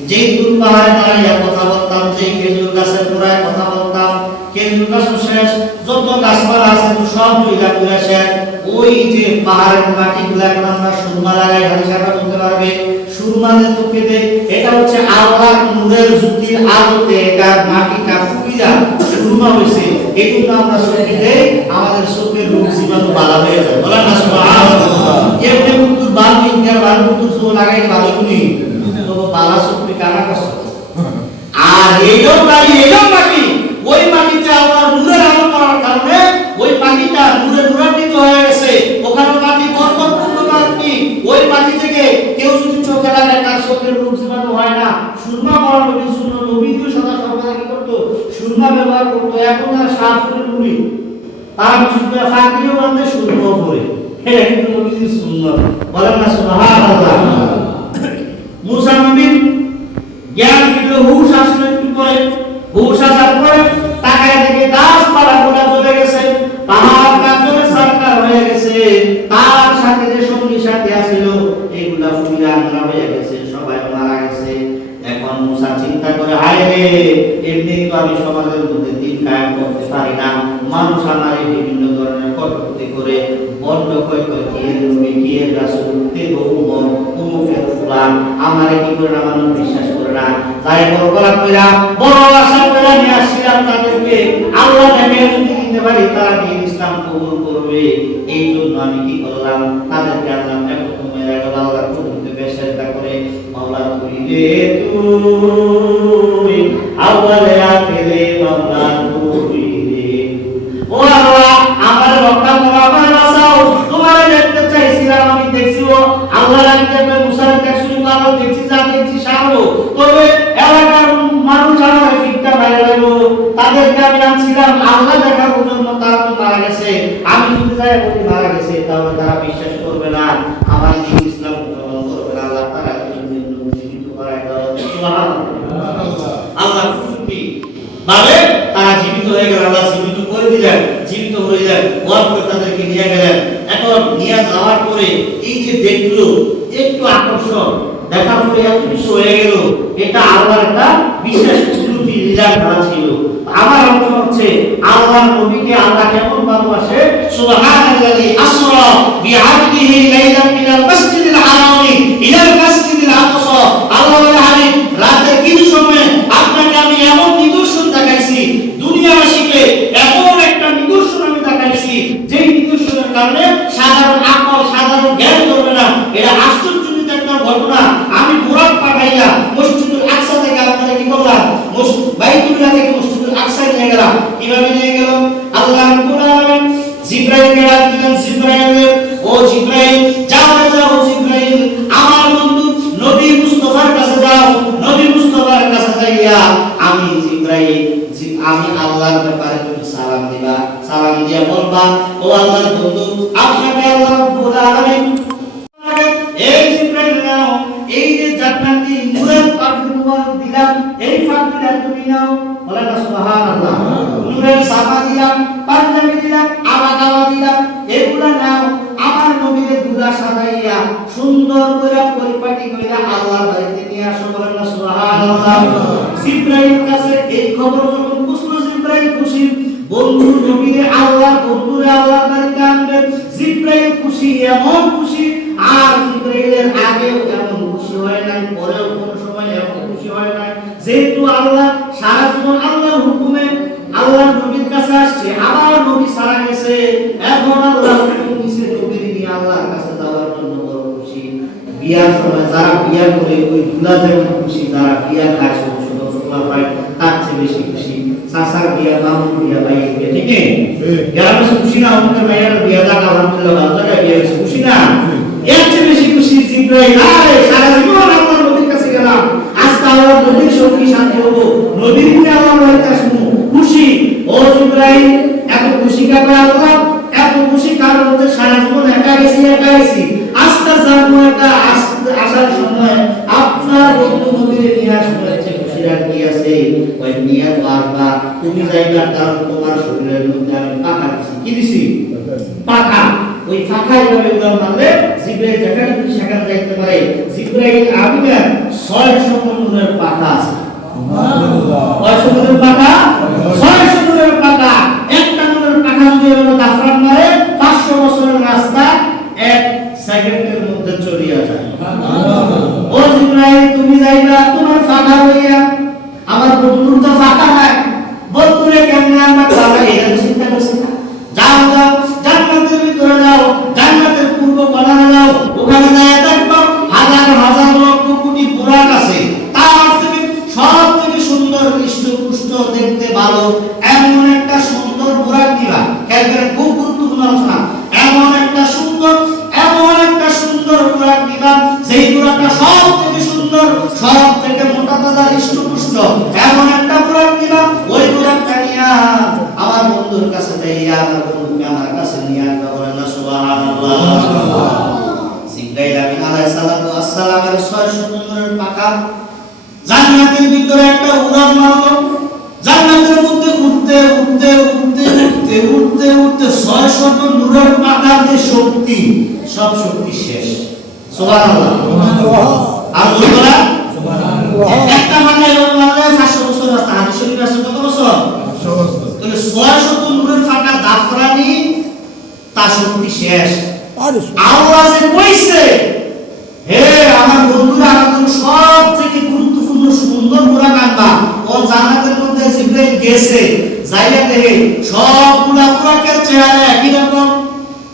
যেই তুর পাহাড়ে দাঁড়াইয়া কথা বলতাম, যেই খেজুর গাছের গোড়ায় কথা বলতাম, খেজুর গাছ শেষ, যত গাছপালা আছে সব জুইলা পুরা শেষ। ওই যে পাহাড়ের মাটিগুলা এখন আমরা সুরমা লাগাই, হাদিসাটা বলতে পারবে সুরমা যে চোখে দেয়, এটা হচ্ছে আল্লাহর নূরের জ্যোতির আলোতে এটা মাটিটা ফুকিয়া সুরমা হয়েছে। এই জন্য আমরা চোখে দেই, আমাদের চোখের রোগ জীবাণু ভালো হয়ে যায়। বলেন না সুবহানাল্লাহ। কেমনে কুতুর বাল বিজ্ঞান বাল কুতুর চোখ লাগাই ভালো কোনি তবে বালা চোখে কারা কষ্ট। আর এইও মাটি ওই মাটিতে আল্লাহর নূরের আলো পড়ার কারণে ওই মাটিটা নূরে নূরান্বিত হয়ে গেছে। ওখানে মাটি বরকতপূর্ণ মাটি, ওই মাটি থেকে কেউ যদি চোখে লাগায় তার চোখের রোগ জীবাণু হয় না। সুরমা পড়া নবী সুন্নাহ, নবী তো সদা সর্বদা কি করতো? সুরমা ব্যবহার করতো। এখন আর শাহপুরের নবী তারা বিশুদ্ধ ফাকিও বান্ধে সুরমা পড়ে, এটা কিন্তু নবীর সুন্নাহ। বলেন না সুবহানাল্লাহ। মুসা নবী জ্ঞান ফিরলো, হুঁশ আসলো একটু পরে, হুঁশ আসার পরে তাকায় দেখে গাছপালা গুলা চলে গেছে, পাহাড় কাঁচরে সরকার হয়ে গেছে, তার সাথে যে সঙ্গী সাথী আছিল এগুলা ফুলে আন্দ্রা হয়ে গেছে, সবাই মারা গেছে। এখন মুসা চিন্তা করে হায় রে, এমনি তো আমি সমাজের মধ্যে দিন কায়েম করতে পারি না, মানুষ আমার বিভিন্ন ধরনের কটূক্তি করে বন্ধ কয় কয় কি নবী কি রাসূল দেব উমর উমুকের ফুলান আমারে কি করে মানুষ বিশ্বাস করে না। তাই বড় গলা কইরা বড় আশা কইরা নিয়ে আসছিলাম তাদেরকে, আল্লাহ নামে যদি দিতে পারি তারা দিন ইসলাম কবুল করবে। এই জন্য আমি কি করলাম, তাদেরকে আল্লাহ একদম মেরে গেল। আল্লাহ কুরআনে বেশারতা করে মাওলা তুই রে তুই আউয়ালে আখিরে মাওলা তুই রে। ও আল্লাহ আমার রক্ষা করো, আমার বাঁচাও। তোমারে দেখতে চাইছিলাম, আমি দেখছিও আল্লাহ রাখতে মুসার দেখছি, আলো দেখছি, যা দেখছি সামলো। তবে এলাকার মানুষ আমার ফিটটা বাইরে লাগলো, তাদেরকে আমি আনছিলাম আল্লাহ দেখার জন্য, তারা তো মারা গেছে। আমি যদি যাই বলি মারা গেছে, তাহলে তারা বিশ্বাস করবে না, আমার দিন ইসলাম গ্রহণ করবে না। আল্লাহ তারা ভাবে তারা জীবিত হয়ে গেল, আল্লাহ জীবিত করে দিলেন, জীবিত হয়ে গেলেন, ওয়ার করে তাদেরকে নিয়ে গেলেন। এখন নিয়ে যাওয়ার পরে এই যে দেখলো একটু আকর্ষণ দেখার পরে এত কিছু হয়ে গেল, এটা আল্লাহর একটা বিশেষ কুদরতি লীলা করা ছিল। আমার অর্থ হচ্ছে আল্লাহর নবীকে আল্লাহ কেমন ভালোবাসে। সুবহানাল্লাযী আসরা বিআবদিহি লাইলান মিনাল মাসজিদিল হারামি ইলাল মাসজিদিল আকসা। আল্লাহর হাবিব রাতে কিছু সময় আপনাকে আমি এমন নিদর্শন দেখাইছি, দুনিয়াবাসীকে এমন একটা নিদর্শন আমি দেখাইছি যেই নিদর্শনের কারণে সাধারণ আকল সাধারণ জ্ঞান করবে না। এটা আশ্চর্যজনক একটা ঘটনা। আমি বুরাক পাঠাইয়া মসজিদুল আকসা থেকে আপনারা কি করলাম, বাইতুল্লাহ থেকে মসজিদুল আকসা নিয়ে গেলাম। কিভাবে নিয়ে গেল? আল্লাহ রাব্বুল আলামিন জিবরাইলকে ডাক দিলেন, জিবরাইল ও জিবরাইল যাও যাও জিবরাইল আমার বন্ধু নবী মুস্তাফার কাছে যাও। নবী মুস্তাফার কাছে যাইয়া আমি জিবরাইল আমি আল্লাহর ব্যাপারে তুমি সালাম দিবা, সালাম দিয়া বলবা ও আল্লাহর বন্ধু আপনাকে আল্লাহ রাব্বুল আলামিন এই জিবরাইল নাও, এই যে জান্নাতি নূরের পাখিগুলো দিলাম এই পাখিটা তুমি নাও। বলেন না সুবহানাল্লাহ। নূরের সামা দিলাম, পাঞ্জাবি দিলাম, আবাকাওয়া দিলাম, এগুলা নাও। আমার নবীকে দুলা সাজাইয়া সুন্দর করে পরিপাটি কইরা আল্লাহর বাড়িতে নিয়ে আসো। বলেন না সুবহানাল্লাহ। জিবরাইল কাছে এই খবর যখন বুঝলো জিবরাইল খুশি, বন্ধু নবীরে আল্লাহ বন্ধুরে আল্লাহর বাড়িতে আনবে। জিবরাইল খুশি, এমন খুশি আর জিবরাইলের আগেও এমন খুশি হয় নাই, পরেও কোনো সময় এমন খুশি হয় নাই। যেহেতু আল্লাহ সারা জীবন আল্লাহর হুকুমে আল্লাহর নবীর কাছে আসছে, আবার নবী সারা গেছে, এখন আল্লাহ হুকুম দিয়েছে নবীর নিয়ে আল্লাহর কাছে যাওয়ার জন্য বড় খুশি। বিয়ার সময় যারা বিয়া করে ওই দুলা যেমন খুশি, যারা বিয়া খায় ছোট ছোট ফুলা পায় তার চেয়ে বেশি খুশি। সাসার বিয়া মামুর বিয়া ভাই ঠিক নেই, যারা বেশি খুশি না আমাদের ভাইয়ের বিয়া দেখ আলহামদুলিল্লাহ ভালো জায়গায় বিয়া বেশি খুশি না, এর চেয়ে বেশি খুশি জিবরাইল। আরে সারা জীবন আল্লাহর নবীর কাছে গেলাম, আজকে আল্লাহর নবীর সঙ্গে শান্তি হবো, নবীর নিয়ে আল্লাহর বাড়িতে আসবো, খুশি। ও জিবরাইল এত খুশি কেন আল্লাহ? এত খুশি কারণ হচ্ছে সারা জীবন একা গেছি, আজকে যাবো একা, আসার সময় আপনার বন্ধু নবীর নিয়ে আসবো, খুশির আর কি আছে? ওই নিয়ে পারবা তুমি যাইবার কারণ তোমার শরীরের মধ্যে আমি পাখা দিছি। কি দিছি? পাখা। ওই পাখা এইভাবে উড়াল মারলে জিবরাইল যেখানে খুশি সেখানে যাইতে পারে। জিবরাইল আমিনের 600 নূরের পাখা আছে। সুবহানাল্লাহ। 600 নূরের পাখা, 600 নূরের পাখা। একটা নূরের পাখা যদি এভাবে দাফরান মারে 500 বছরের রাস্তা 1 সেকেন্ডের মধ্যে চলিয়া যায়। সুবহানাল্লাহ। ও জিবরাইল তুমি যাইবা তোমার পাখা লইয়া, আমার বন্ধুর তো পাখা নাই, বন্ধুরে কেমনে আমরা পাখা এটা চিন্তা করছি না। যাও যাও জান্নাতের ভিতরে যাও, জান্নাতের পূর্ব কোণায় যাও, ওখানে যায় দেখো হাজার হাজার লক্ষ কোটি বুরাক আছে, তার থেকে সব থেকে সুন্দর হৃষ্টপুষ্ট দেখতে ভালো এমন একটা সুন্দর বুরাক দিবা। খেয়াল করেন, খুব গুরুত্বপূর্ণ আলোচনা। এমন একটা সুন্দর বুরাক দিবা যেই বুরাকটা সব থেকে সুন্দর, সব থেকে মোটা তাজা হৃষ্টপুষ্ট, এমন একটা বুরাক দিবা। ওই বুরাকটা নিয়া আমার বন্ধুর কাছে যাইয়া আমার বন্ধুকে আমার কাছে নিয়ে আসবা। বলেন না সুবহানাল্লাহ। জিবরাইল আমিন আলাইহিস সালাতু ওয়াস সালামের 600 নূরের পাখা জান্নাতের ভিতরে একটা উড়াল মারলো। জান্নাতের মধ্যে উঠতে উঠতে উঠতে উঠতে উঠতে উঠতে 600 নূরের পাখার যে শক্তি, সব শক্তি শেষ। সুবহানাল্লাহ। আর বলা সুবহানাল্লাহ। একটা মানে এরকম মারলে 700 বছর রাস্তা, হাদিস শরীফ আছে কত বছর? 700 বছর। তাহলে 600 নূরের পাখা দাফরানি তার শক্তি শেষ। আল্লাহ যে কইছে, হে আমার বন্ধুরা আমার সব থেকে গুরুত্বপূর্ণ সুন্দর বুরাক আনবা। ও জান্নাতের মধ্যে জিবরাইল গেছে, যাইয়া দেখে সবগুলা বুরাকের চেহারা একই রকম,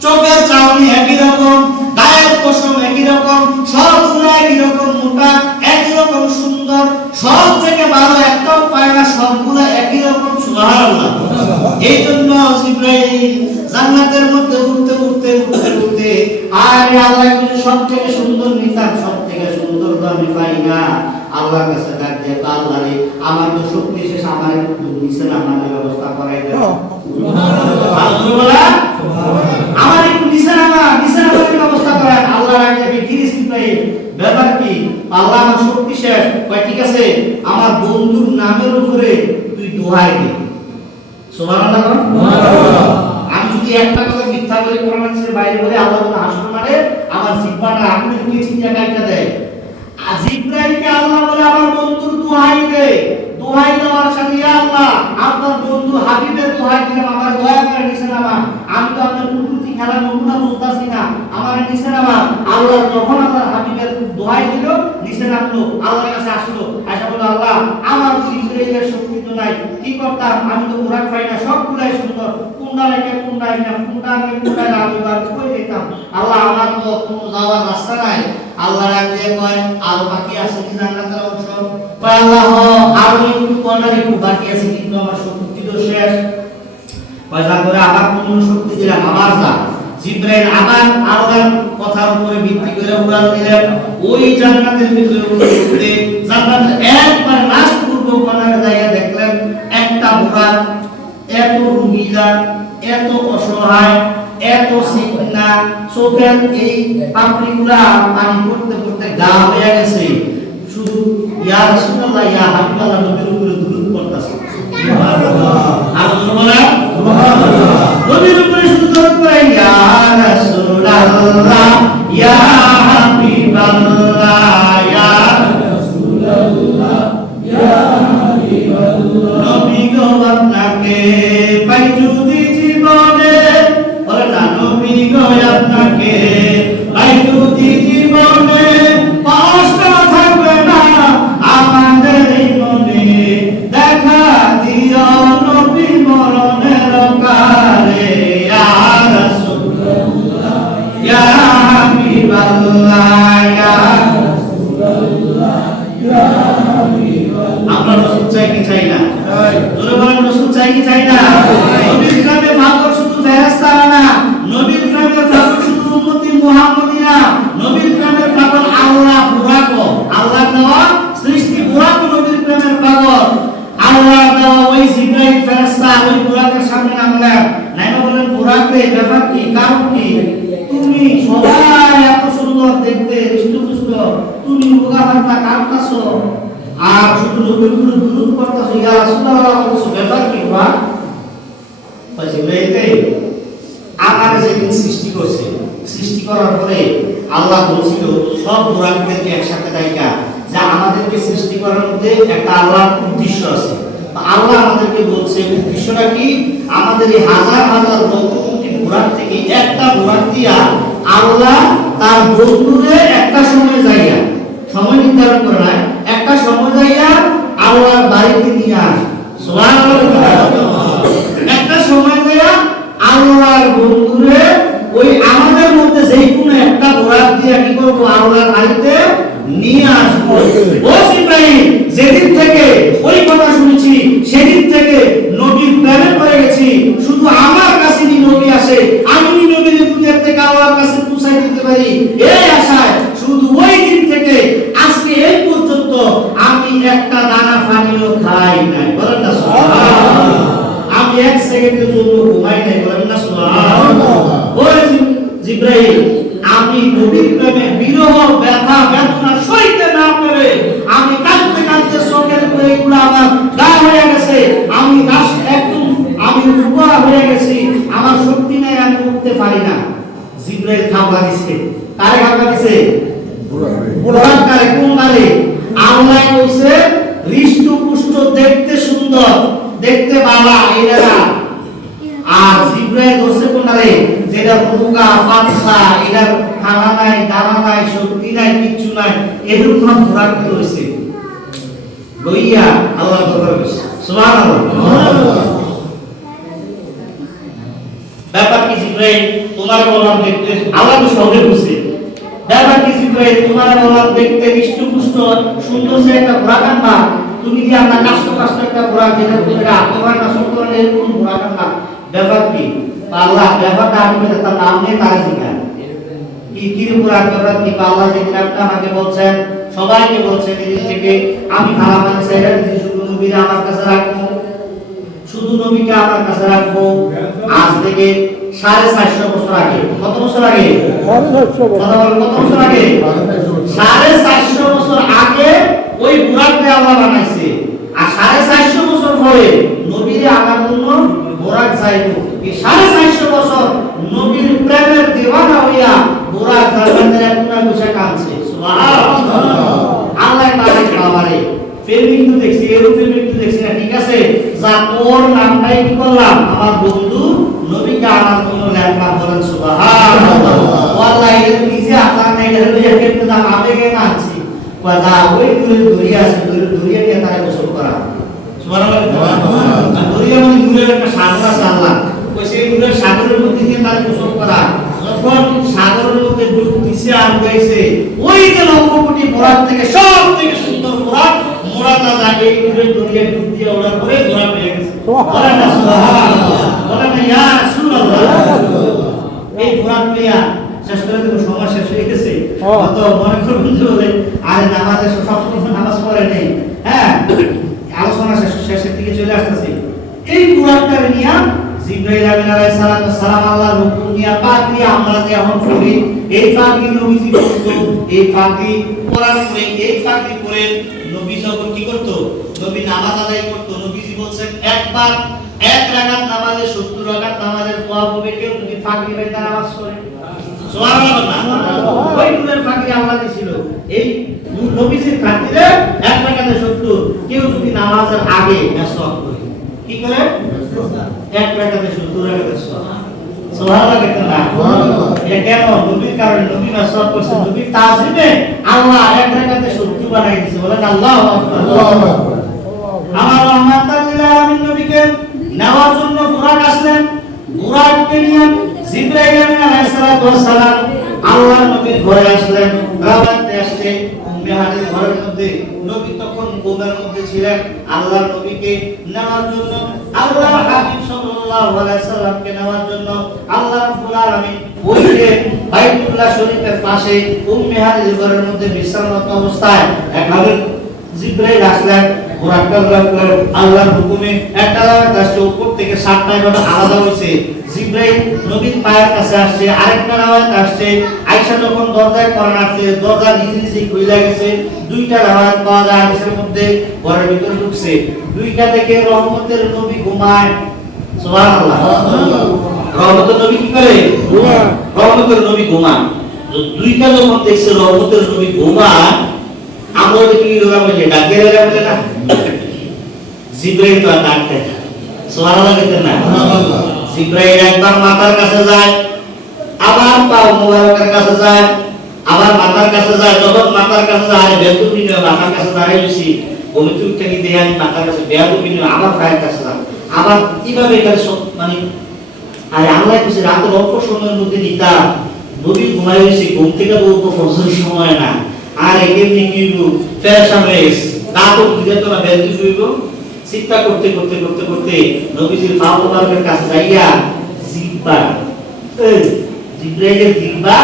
চোখের চাউনি একই রকম, গায়ের পশম একই রকম, সবগুলা একই রকম মোটা, একই রকম সুন্দর, সব থেকে ভালো একটাও পায় না, সবগুলা একই রকম। সুবহানাল্লাহ। এই জন্য জিবরাইল জান্নাতের মধ্যে উঠতে উঠতে উঠতে উঠতে আরে আল্লাহ কিছু সব থেকে সুন্দর নিতাম, সব থেকে সুন্দর তো আমি পাই না। আল্লাহর কাছে ডাক দিয়ে আল্লাহ রে আমার তো শক্তি শেষ, আমার একটু নিচে নামানোর ব্যবস্থা করাই দাও। সুবহানাল্লাহ। আমার একটু নিচে নামানোর ব্যবস্থা করেন। আল্লাহ রাখতে ফিরিস ইব্রাহিম ব্যাপার কি? আল্লাহ আমার শক্তি শেষ। কয় ঠিক আছে আমার বন্ধুর নামের উপরে তুই দোহাই দিই, সুবহানাল্লাহ বলেন। সুবহানাল্লাহ। আমি যদি একটা কথা মিথ্যা বলে কোরআন হাদিসের বাইরে বলে আল্লাহ বলে হাসর মারে আমার জিহ্বাটা আগুনে দিয়ে চিন্তা কাইটা দেয়। জিবরাইলকে আল্লাহ বলে আমার বন্ধুর দোহাই দে, দোহাই দেওয়ার সাথে ইয়া আল্লাহ আপনার বন্ধু হাবিবের দোহাই দিলাম আমার দয়া করে নিছে নামা, আমি তো আপনার কুকুরটি খেলা নমুনা বুঝতাছি না আমার নিছে নামা। আল্লাহ যখন আমার হাবিবের দোহাই দিল নিছে নামলো, আল্লাহর কাছে আসলো, আশা বলল আল্লাহ আমার জিবরাইলের শক্তি তো নাই, কি করতাম আমি তো কোরআন পাই না, সবগুলাই সুন্দর, কোনটা রেখে কোনটা না, কোনটা রেখে কোনটা না আমি বার কই দিতাম। আল্লাহ আমার তো কোনো যাওয়ার রাস্তা নাই। আল্লাহ রাখলে কয় আর বাকি আছে কি জান্নাতের অংশ, কয় আল্লাহ আরো একটু কর্নার একটু বাকি আছে কিন্তু আমার শক্তি তো শেষ। কয় যা করে আবার পূর্ণ শক্তি দিলাম আবার যা। জিবরাইল আবার আল্লাহর কথার উপরে ভিত্তি করে উড়াল দিলেন, ওই জান্নাতের ভিতরে উঠতে জান্নাতের একবার লাস্ট পূর্ব কর্নারে জায়গা দেখলেন একটা বুড়া এত রুগীরা এত অসহায় এত সিকনা চোখের এই পাপড়িগুলা পানি পড়তে পড়তে গা হয়ে গেছে, শুধু ইয়া রাসূলুল্লাহ ইয়া হাবিবাল্লাহ নবীর উপরে দুরূদ পড়তাছে। সুবহানাল্লাহ। আর বলেন সুবহানাল্লাহ। নবীর উপরে শুধু দুরূদ পড়ে ইয়া রাসূলুল্লাহ ইয়া হাবিবাল্লাহ ইয়া রাসূলুল্লাহ ইয়া হাবিবাল্লাহ। নবী গো আপনাকে পাই যদি জীবনে, বলে না নবী গো আপনাকে পাই যদি জীবনে কষ্ট থাকবে না আমাদের মনে, দেখা দিও নবী মরণের কালে ইয়া রাসূলুল্লাহ ইয়া হাবিবাল্লাহ ইয়া রাসূলুল্লাহ ইয়া হাবিবাল্লাহ। আমরা রাসূল চাই কি চাই না? জোরে বলেন রাসূল চাই কি চাই না? নবীর প্রেমে পাগল শুধু ফেরেশতারা না, নবীর প্রেমে পাগল শুধু উম্মতি মুহাম্মদী না, নবীর প্রেমের পাগল আল্লাহ বুড়াকো, আল্লাহ দেওয়া সৃষ্টি বুড়াকো নবীর প্রেমের পাগল। আল্লাহ দেওয়া ওই জিবরাইল ফেরেশতা ওই বুড়াকের সামনে নামলেন, নাইমা বলেন বুড়াকে ব্যাপার কি কারণ কি, তুমি সবাই এত সুন্দর দেখতে হৃষ্টপুষ্ট, তুমি রোগা হাঁটা কাঁদতাছো আর শুধু নবীর উপরে দুরূদ পড়তাছো, ইয়া রাসূলুল্লাহ বলছো ব্যাপার কি বা জিবরাইলকে আকারে যেদিন সৃষ্টি করছে, সৃষ্টি করার পরে আল্লাহ বলছিল সব বুড়াকদেরকে একসাথে ডাইকা যা আমাদেরকে সৃষ্টি করার মধ্যে একটা আল্লাহর উদ্দেশ্য আছে। আল্লাহ আমাদেরকে বলছে উদ্দেশ্যটা কি, আমাদের এই হাজার হাজার লক্ষ কোটি বুড়াক থেকে একটা বুড়াক দিয়া আল্লাহ তার বন্ধুরে একটা সময় যাইয়া, সময় নির্ধারণ করে নাই, একটা সময় যাইয়া আল্লাহর বাড়িতে নিয়ে আসে। সুবহানাল্লাহ। একটা সময় যাইয়া আল্লাহর বন্ধুরে ওই আমাদের মধ্যে যেই কোনো একটা বুড়াক দিয়া কি করবো আল্লাহর বাড়িতে নিয়ে আসবো। ও জিবরাইল যেদিন থেকে ওই কথা শুনেছি সেদিন থেকে নবীর প্রেমে পড়ে গেছি, শুধু আমার কাছে নবী আসে, আমি নবীর দুনিয়ার থেকে আল্লাহর কাছে পৌঁছাই দিতে পারি, এই আশায় শুধু ওই দিন থেকে আজকে এই পর্যন্ত আমি একটা দানা পানিও খাই নাই। বলেন না সুবহানাল্লাহ। আমি এক সেকেন্ডের জন্য ঘুমাই নাই। বলেন না সুবহানাল্লাহ। ওই জিবরাইল আমি নবীর প্রেমে বিরহ ব্যথা বেদনা সইতে না পেরে আমি কাঁদতে কাঁদতে চোখের কোণগুলো আমার গা হয়ে গেছে, আমি একদম আমি রুবা হয়ে গেছি, আমার শক্তি নাই, আমি উঠতে পারি না। জিবরাইল খাবার দিছে, কারে খাবার দিছে? বুড়াক কারে, কোন কারে? আল্লাহ কইছে হৃষ্টপুষ্ট দেখতে সুন্দর দেখতে বালা এরা, আর জিবরাইল ধরছে কোনারে যেটা রোগা পাতলা, এটা খানা নাই দানা নাই শক্তি নাই কিচ্ছু নাই, এরকম বুড়াক রয়েছে লইয়া আল্লাহ দরবারে গেছে। সুবহানাল্লাহ। ব্যাপার কি জিবরাইল তোমার বললাম দেখতে, আল্লাহ তো সঙ্গে বসে, ব্যাপার কি জিবরাইল তোমার বললাম দেখতে হৃষ্টপুষ্ট সুন্দর সে একটা বুড়াক আনবা, তুমি কি আমরা কষ্ট কষ্ট একটা বুড়াক যেটা তুমি তোমার না সত্তর এরকম বুড়াক আনবা, ব্যাপার কি? আল্লাহ ব্যাপারটা আমি তার নাম নিয়ে তারা জিজ্ঞাসা কি কি বুড়াক ব্যাপার কি? আল্লাহ যে কিতাবটা আমাকে বলছেন সবাইকে বলছেন এদিক থেকে আমি খারাপ মানে চাইরা শুধু নবীরা আমার কাছে রাখবো, শুধু নবীকে আমার কাছে রাখবো। আজ থেকে 450 বছর আগে, কত বছর আগে? 450 কত বছর আগে? 450 বছর আগে ওই বুড়াককে আল্লাহ বানাইছে, আর 450 বছর করে নবীর আগার জন্য বোরাক যাইব। এই 450 বছর নবীর প্রেমের দিওয়ানা হইয়া বোরাক জান্নাতের এক কোণায় বসে কাঁদছে। সুবহানাল্লাহ। আল্লাহ তাআলা বাবারে ফিল্ম তো দেখছি, এরকম ফিল্ম তো দেখছি না, ঠিক আছে, যা তোর নামটাই কি করলাম, আমার বন্ধু নবীকে আনার জন্য লেখলাম। বলেন সুবহানাল্লাহ। ওয়াল্লাহি এটা নিজে আপনার নাই, এটা লইয়া কেটে দাম আবেগে না আনছি কথা ওই দরিয়া আছে, দরিয়া দিয়ে তারা গোসল করা। সুবহানাল্লাহ। দরিয়া মানে নূরের একটা সাগর আছে, আল্লাহ ওই সেই নূরের সাগরের মধ্যে দিয়ে তারা গোসল করা। যখন সাগরের মধ্যে ডুব দিছে আর গইছে, ওই যে লক্ষ কোটি বোরাক থেকে সব থেকে সুন্দর বোরাক মোরাদা লাগে এই নূরের দরিয়া ডুব দিয়ে ওড়ার পরে ধরা পেয়ে গেছে। বলেন না সুবহানাল্লাহ, বলেন না ইয়া রাসূলুল্লাহ। এই বোরাক পেয়া শেষ করে দেব, সময় শেষ হয়ে গেছে। কত মনে করুন যে বলে আরে নামাজে সব সময় নামাজ পড়ে নেই, হ্যাঁ আলোচনা শেষের দিকে চলে আসতেছে। এই বোরাকটা নিয়া জিবরাইল আলাইহিস সালাম আল্লাহর হুকুম নিয়া পাগড়ি আমরা যে এখন পড়ি, এই পাগড়ি নবীজি পরতো। এই পাগড়ি পরার পরে, এই পাগড়ি পরে নবী যখন কি করতো, নবী নামাজ আদায় করতো। নবীজি বলছেন একবার এক রাকাত নামাজে 70 রাকাত নামাজের সওয়াব হবে কেউ যদি পাগড়ি বেঁধে নামাজ পড়ে। সুবহানাল্লাহ। ওই নূরের পাগড়ি আল্লাহ দিয়েছিল। এই নবীজির খাতিরে এক রাকাতে 70, কেউ যদি নামাজের আগে মেসওয়াক করে কি করে, এক রাকাতে 70 রাকাতে সওয়াব। সুবহানাল্লাহ। এটা কেন? নবীর কারণে, নবী মেসওয়াক করছে, নবীর তাজিমে আল্লাহ এক রাকাতে 70 বানাই দিয়েছে। বলেন আল্লাহু আকবার। আমার রহমাতুল লিল আলামিন নবীকে নেওয়ার জন্য বুরাক আসলেন। বুরাককে নিয়ে জিবরাইল আলাইহিস সালাম আল্লাহর নবীর ঘরে আসলেন। রাবাতে আসছে উম্মে হানির ঘরের মধ্যে। নবী তখন ঘুমের মধ্যে ছিলেন। আল্লাহর নবীকে নেওয়ার জন্য, আল্লাহর হাবিব সাল্লাল্লাহু আলাইহি সাল্লামকে নেওয়ার জন্য আল্লাহ রাব্বুল আলামিন ওই যে বাইতুল্লাহ শরীফের পাশে উম্মে হানির ঘরের মধ্যে বিশ্রামরত অবস্থায় একভাবে জিবরাইল আসলেন। বুরাকটা আল্লাহর হুকুমে একটা লাগাত আসছে, উপর থেকে 7টা ভাবে আলাদা হইছে। জিবরাইল নবীর পায়ের কাছে আসছে, আরেকটা রাওয়ায়াত আসছে আয়েশা যখন দরজায় কোরআন আসছে, দরজা নিজে নিজে খুলে গেছে। দুইটা রাওয়ায়াত পাওয়া যায় হাদিসের মধ্যে, ঘরের ভিতরে ঢুকছে। দুইটা থেকে রহমতের নবী ঘুমায়। সুবহানাল্লাহ। রহমতের নবী কি করে? ঘুমায়। রহমতের নবী ঘুমায়। দুইটা যখন দেখছে রহমতের নবী ঘুমায়, আমরা দেখি রোলা বলে ডাকে রোলা বলে না, জিবরাইল তো ডাক দেয় না। সুবহানাল্লাহ কেন না? জিবরাইল একবার মাথার কাছে যায়, আবার পা মুবারকের কাছে যায়, আবার মাথার কাছে যায়। যখন মাথার কাছে যায় বেদুবি না, মাথার কাছে দাঁড়িয়ে বসি পবিত্রটা কি দেয়, আমি মাথার কাছে বেদুবি না, আবার পায়ের কাছে যায়, আবার কিভাবে এখানে সব মানে আরে আল্লাহ কিছু রাতের অল্প সময়ের মধ্যে নিতা নবী ঘুমাই হয়েছে, ঘুম থেকে বলবো ফজরের সময় না। আর এমনি কি ফেরেশতা হয়ে গেছে, তা তো বুঝে তো না, বেদুবি হইব। চিন্তা করতে করতে করতে করতে নবীজির পা মুবারকের কাছে যাইয়া জিহ্বা, জিবরাইলের জিহ্বা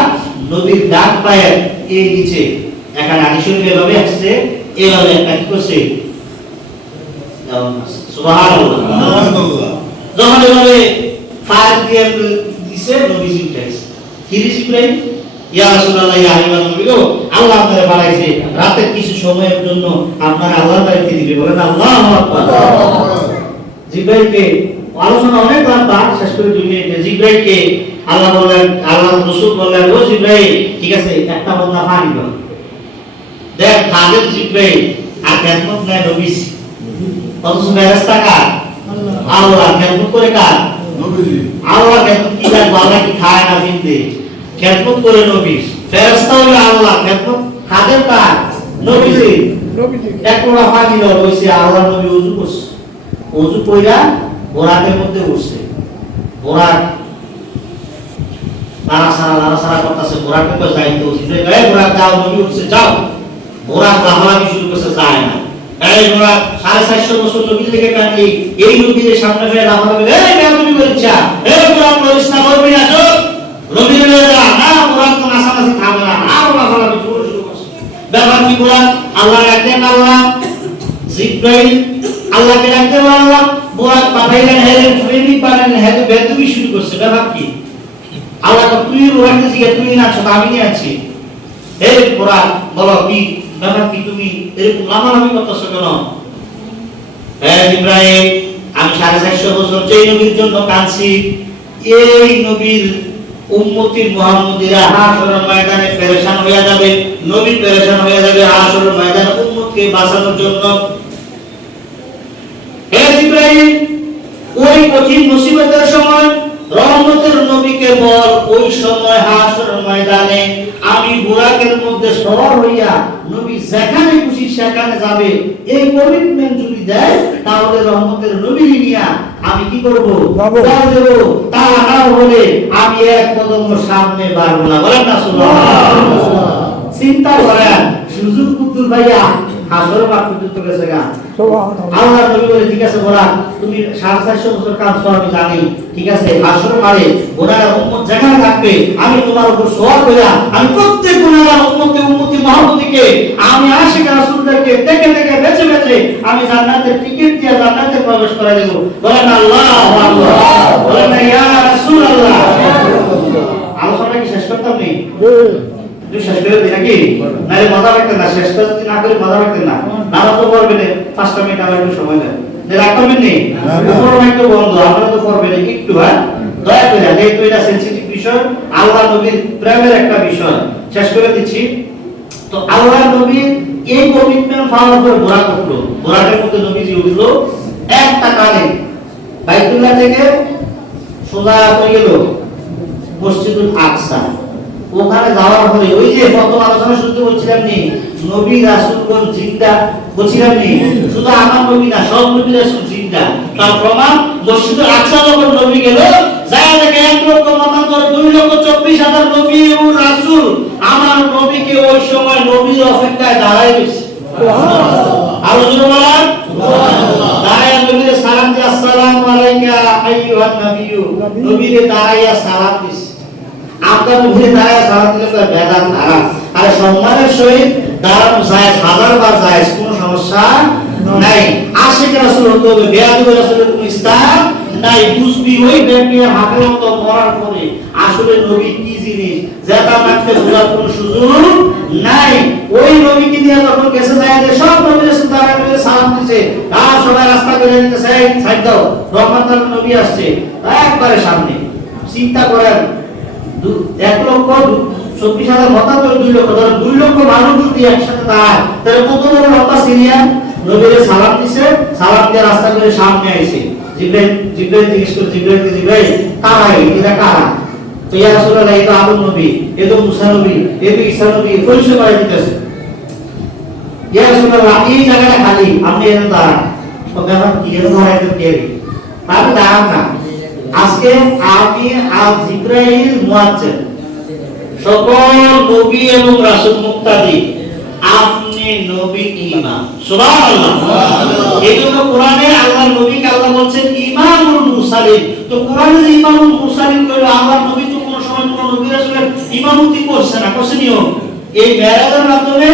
নবীর ডান পায়ের এই নিচে, এখানে হাদিসে এভাবে আসছে, এভাবে একটা কি করছে, সুবহানাল্লাহ। যখন এভাবে ফায়ার দিয়ে দিছে, নবীজি উঠেছে। কি জিবরাইল, ইয়া রাসূলুল্লাহ, ইয়া হাবিবাল্লাহ, নবী গো, আল্লাহ আপনারে বাড়াইছে, রাতের কিছু সময়ের জন্য আপনারা আল্লাহর বাড়িতে দিবে। বলেন আল্লাহু আকবার। জিবরাইলকে আলোচনা অনেক লম্বা, শেষ করে 2 মিনিটে। জিবরাইলকে আল্লাহ বললেন, আল্লাহ রাসূল বললেন, ও জিবরাইল, ঠিক আছে, একটা বন্দা পানি দাও। দেখ খাদেম জিবরাইল আর খেদমত নেয় নবীজি, অথচ ফেরেশতা কার? আল্লাহ। খেদমত করে কার? নবীজি। আল্লাহ খেদমত কি দেয়, আল্লাহ কি খায় না দিতে, খেদমত করে নবী। ফেরেশতা হলো আল্লাহ, খেদমত খাদেম কার? নবীজি। এক কোড়া পানি দাও হইছে, আল্লাহ নবী ওযু করছে, ওযু কইরা বোরাকের মধ্যে উঠছে। বোরাক নাড়াচাড়া করতেছে, বোরাকে কই যাইতে উঠছে, এই বোরাক যাও, নবী উঠছে, যাও। বোরাক লাফালাফি শুরু করছে, যায় না। এই বোরাক 450 বছর নবীর দিকে কাটলি, এই নবীর সামনে ফেলে লাফালাফি, এই বেয়াদবি করিছা, এই বোরাক লইছ না, করবি না, চুপ, নবীর লয়ে যা। না, বোরাক তো নাচানাচি থামে না, আর লাফালাফি শুরু করছে। ব্যাপার কি বোরাক? আল্লাহ ডাকতেন, আল্লাহ জিবরাইল আল্লাহকে ডাকতে আল্লাহ, বোরাক পাঠাইলেন, হেলেন প্রেমিক বানালেন, হেলে বেয়াদবি শুরু করছে। ব্যাপার কি? আল্লাহ তো তুই বোরাককে জিজ্ঞাসা, তুই না আছো, আমি নিয়ে আছি। এই বোরাক বলো কি ব্যাপার কি, তুমি এরকম লাফালাফি করতেছো কেন? হ্যাঁ ইব্রাহিম, আমি 450 বছর যেই নবীর জন্য কাঁদছি, এই নবীর উম্মতি মুহাম্মদীরা হাসরের ময়দানে পেরেশান হয়ে যাবে, নবী পেরেশান হয়ে যাবে হাসরের ময়দানে উম্মতকে বাঁচানোর জন্য। হে ইব্রাহিম, ওই কঠিন মুসিবতের সময় রহমতের নবীকে বল, ওই সময় হাসরের ময়দানে আমি বুরাকের মধ্যে সওয়ার হইয়া নবী যেখানে খুশি সেখানে যাবে। এই কমিটমেন্ট যদি দেয় তাহলে রহমতের নবী নিয়া আমি কি করব? দেব। তা না হলে আমি এক কদম সামনে বাড়ব না। বলেন না সুবহানাল্লাহ। চিন্তা করেন, সুযোগ কুতুল ভাইয়া হাসর বাক্য যুক্ত করেছে গা। আল্লাহ নবী বলে, ঠিক আছে বোরা, তুমি 450 বছর কাজ করো আমি জানি, ঠিক আছে হাসর মারে বোরার উম্মত যেখানে থাকবে আমি তোমার উপর সওয়ার কইরা আমি প্রত্যেক গুনাহগার উম্মতি মুহাম্মদীকে আমি আশিক রাসূলদেরকে দেখে দেখে বেছে বেছে আমি জান্নাতের টিকিট দিয়ে জান্নাতে প্রবেশ করে দেব। বলেন আল্লাহু আকবার, বলেন ইয়া রাসূলুল্লাহ। আলোচনা কি শেষ করতাম নি? শেষ করে দিই নাকি? নাহলে মজা রাখতেন না, শেষ যদি না করে মজা রাখতেন না। নামাজ তো পড়বেন 5টা মিনিট আমার একটু সময় দেন, রাগ করবেন নি? উপর একটু বন্ধ, আপনারা তো পড়বেন একটু, হ্যাঁ দয়া করে, যেহেতু এটা সেনসিটিভ বিষয়, আল্লাহ নবীর প্রেমের একটা বিষয়, শেষ করে দিচ্ছি। তো আল্লাহ নবীর এই কমিটমেন্ট ফালার পর ঘোড়া করলো, ঘোড়াটার মধ্যে নবীজি উঠলো, একটা কানে বাইতুল্লাহ থেকে সোজা হয়ে গেল মসজিদুল আকসা। ওখানে যাওয়ার পরে ওই যে প্রথম আলোচনা শুনতে বলছিলাম নি, নবী রাসূলগণ জিন্দা বলছিলাম নি, শুধু আমার নবী না সব নবী রাসূল জিন্দা। তার প্রমাণ মসজিদুল আকসা যখন নবী গেল, যায় দেখে 1,72,24,000 নবী ও রাসূল আমার নবীকে ওই সময় নবীর অপেক্ষায় দাঁড়ায় রয়েছে। সুবহানাল্লাহ। আর জোরে বলেন সুবহানাল্লাহ। দাঁড়ায় নবীর সালাম দিয়ে আসসালামু আলাইকা আইয়ুহান নাবিয়্যু, নবীরে দাঁড়াইয়া সালাম দিছে। আপনার মুখে দাঁড়ায় সালাম দিলে তো বেদাত হারাম। আর সম্মানের সহিত দাঁড়ানো জায়েজ, 1000 বার জায়েজ, কোনো সমস্যা নাই। আশিক রাসূল হতে হবে, বেয়াদব রাসূলের কোনো স্থান নাই। বুঝবি ওই ব্যক্তির হাফেজ তো মরার পরে আসলে নবী কি জিনিস যেটা মানতে বোঝার কোনো সুযোগ নাই। ওই নবীকে নিয়ে যখন গেছে যায় যে সব নবী রাসূল দাঁড়ায় করে সালাম দিতে, আর সবাই রাস্তা করে দিতেছে, সাইড দাও, রহমতের নবী আসছে একবারে সামনে। চিন্তা করেন 1,24,000 মতান্তর 2 লক্ষ, ধর 2 লক্ষ মানুষ যদি একসাথে দাঁড়ায় তাহলে কত বড় লম্বা সিরিয়া। নবীরে সালাম দিছে, সালাম দিয়ে রাস্তা করে সামনে আইছে। জিবরাইল জিজ্ঞেস করে, জিবরাইল কারা এরা কারা? তো ইয়া রাসূলুল্লাহ, এটা আদম নবী, এটা মুসা নবী, এটা ঈসা নবী, পরিচয় করে দিতেছে। ইয়া রাসূলুল্লাহ, এই জায়গাটা খালি, আপনি এখানে দাঁড়ান। তো ব্যাপার কি, এখানে দাঁড়াইতে কে? আমি দাঁড়ান না, আজকে আমি আর জিবরাইল মুয়াজ্জিন, সকল নবী এবং রাসূল মুক্তাদি, আপনি নবী ইমাম। সুবহানাল্লাহ। এইজন্য কোরআনে আল্লাহর নবীকে আল্লাহ বলছেন ইমামুল মুরসালিন। তো কোরআনে যে ইমামুল মুরসালিন কইলো, আল্লাহর নবী তো কোন সময় কোন নবী রাসূলের ইমামতি করছে না, করছেনিও। এই মেরাজের মাধ্যমে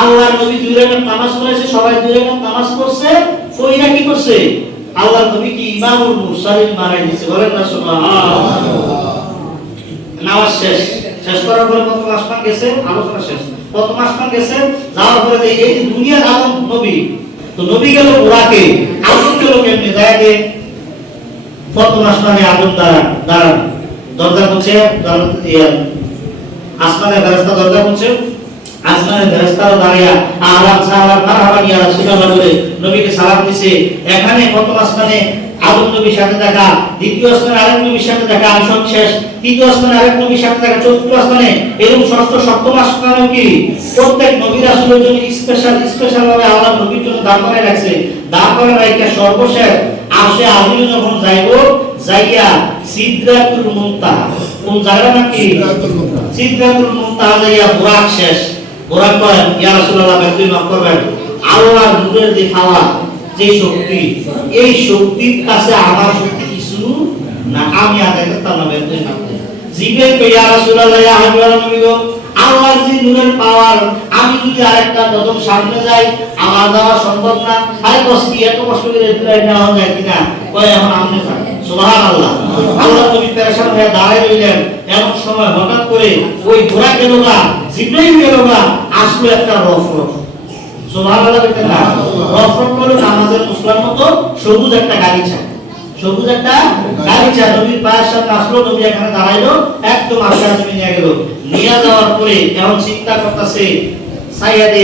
আল্লাহর নবী 2 রাকাত নামাজ পড়েছে, সবাই 2 রাকাত নামাজ পড়ছে, কইরা কি করছে? আল্লাহর নবী কি ইমামুল মুরসালিন বানাই দিয়েছে। বলেন না সুবহানাল্লাহ। নামাজ শেষ করার পরে প্রথম আসমান গেছে, আলোচনা শেষ। প্রথম আসমান গেছে, যাওয়ার পরে এই যে দুনিয়ার আদম নবী, তো নবী গেল ওরাকে, আদম গেল কেমনে? দেখে প্রথম আসমানে আদম দাঁড়ান, দরজা খুলছে, আসমানের ফেরেশতা দরজা খুলছে, আসমানের ফেরেশতারা দাঁড়িয়ে আহলান সাহলান মারহাবান ইয়া রাসূলুল্লাহ বলে নবীকে সালাম দিছে। এখানে প্রথম আসমানে আদম নবীর সাথে দেখা, দ্বিতীয় আসমানে আরেক নবীর সাথে দেখা, সব শেষ। তৃতীয় আসমানে আরেক নবীর সাথে দেখা, চতুর্থ আসমানে, এবং ষষ্ঠ সপ্তম আসমানেও কি প্রত্যেক নবী রাসূলের জন্য স্পেশাল ভাবে আল্লাহ নবীর জন্য দান করে রাখছে। দান করে রাখা সর্বশেষ আরশে আজিমে যখন যাইবো, যাইয়া সিদরাতুল মুনতাহা, কোন জায়গা নাকি সিদরাতুল মুনতাহা যাইয়া বুরাক শেষ। বুরাক কয়, ইয়া রাসূলুল্লাহ আপনি মাফ করবেন, আল্লাহর নূরের যে পাওয়া, যে শক্তি, এই শক্তির কাছে আমার শক্তি কিছু না, আমি আদায় করতাম না। বের করে জিবরাইল কই, ইয়া রাসূলুল্লাহ ইয়া হাবিবাল্লাহ নবী গো, আল্লাহর যে নূরের পাওয়ার, আমি যদি আরেকটা কদম সামনে যাই আমার যাওয়া সম্ভব না। আরে কষ্ট, এত কষ্ট করে দূরে নেওয়া যায় কিনা? কয় এখন আপনি যান। সুবহানাল্লাহ। আল্লাহ নবী পেরেশান হয়ে দাঁড়ায় রইলেন। এমন সময় হঠাৎ করে ওই ঘোড়া গেল না, জিবরাইল গেল না, আসলো একটা রফ। সুবহানাল্লাহ বলতেন না। রফরফ হলো নামাজের মুসলার মতো সবুজ একটা গালিচা, সবুজ একটা গালিচা নবীর পায়ের সামনে আসলো, নবী এখানে দাঁড়াইলো, একদম আশা জমি নিয়ে গেল। নিয়ে যাওয়ার পরে এখন চিন্তা করতেছে সাইয়াদে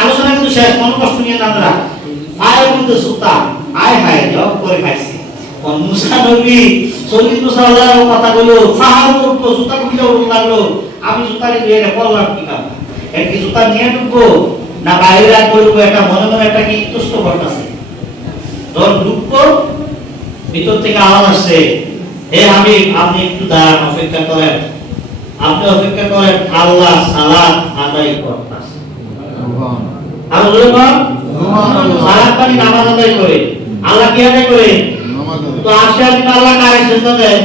আলোচনা কিন্তু শেষ, কোনো কষ্ট নিয়ে না আমরা। পায়ের মধ্যে জুতা, আয় হায় জব করে খাইছি। মুসা নবী চল্লিশ বছর আল্লাহর কথা বললো, পাহাড় উঠলো, জুতা খুলে উঠতে লাগলো। আমি জুতা নিয়ে এটা করলাম কি কাম, এটা কি জুতা নিয়ে ঢুকবো না বাইরে আর করবো, একটা মনে মনে একটা কি তুষ্ট করতেছে। যখন ঢুকবো ভিতর থেকে আওয়াজ আসছে, হে হাবিব আপনি একটু দাঁড়ান, অপেক্ষা করেন, আপনি অপেক্ষা করেন, আল্লাহ সালাত আদায় করতেছে। আর বললাম সালাত মানে নামাজ আদায় করে, আল্লাহ কি আদায় করে? তো আসে আপনি আল্লাহ কারে সেজদা দেয়,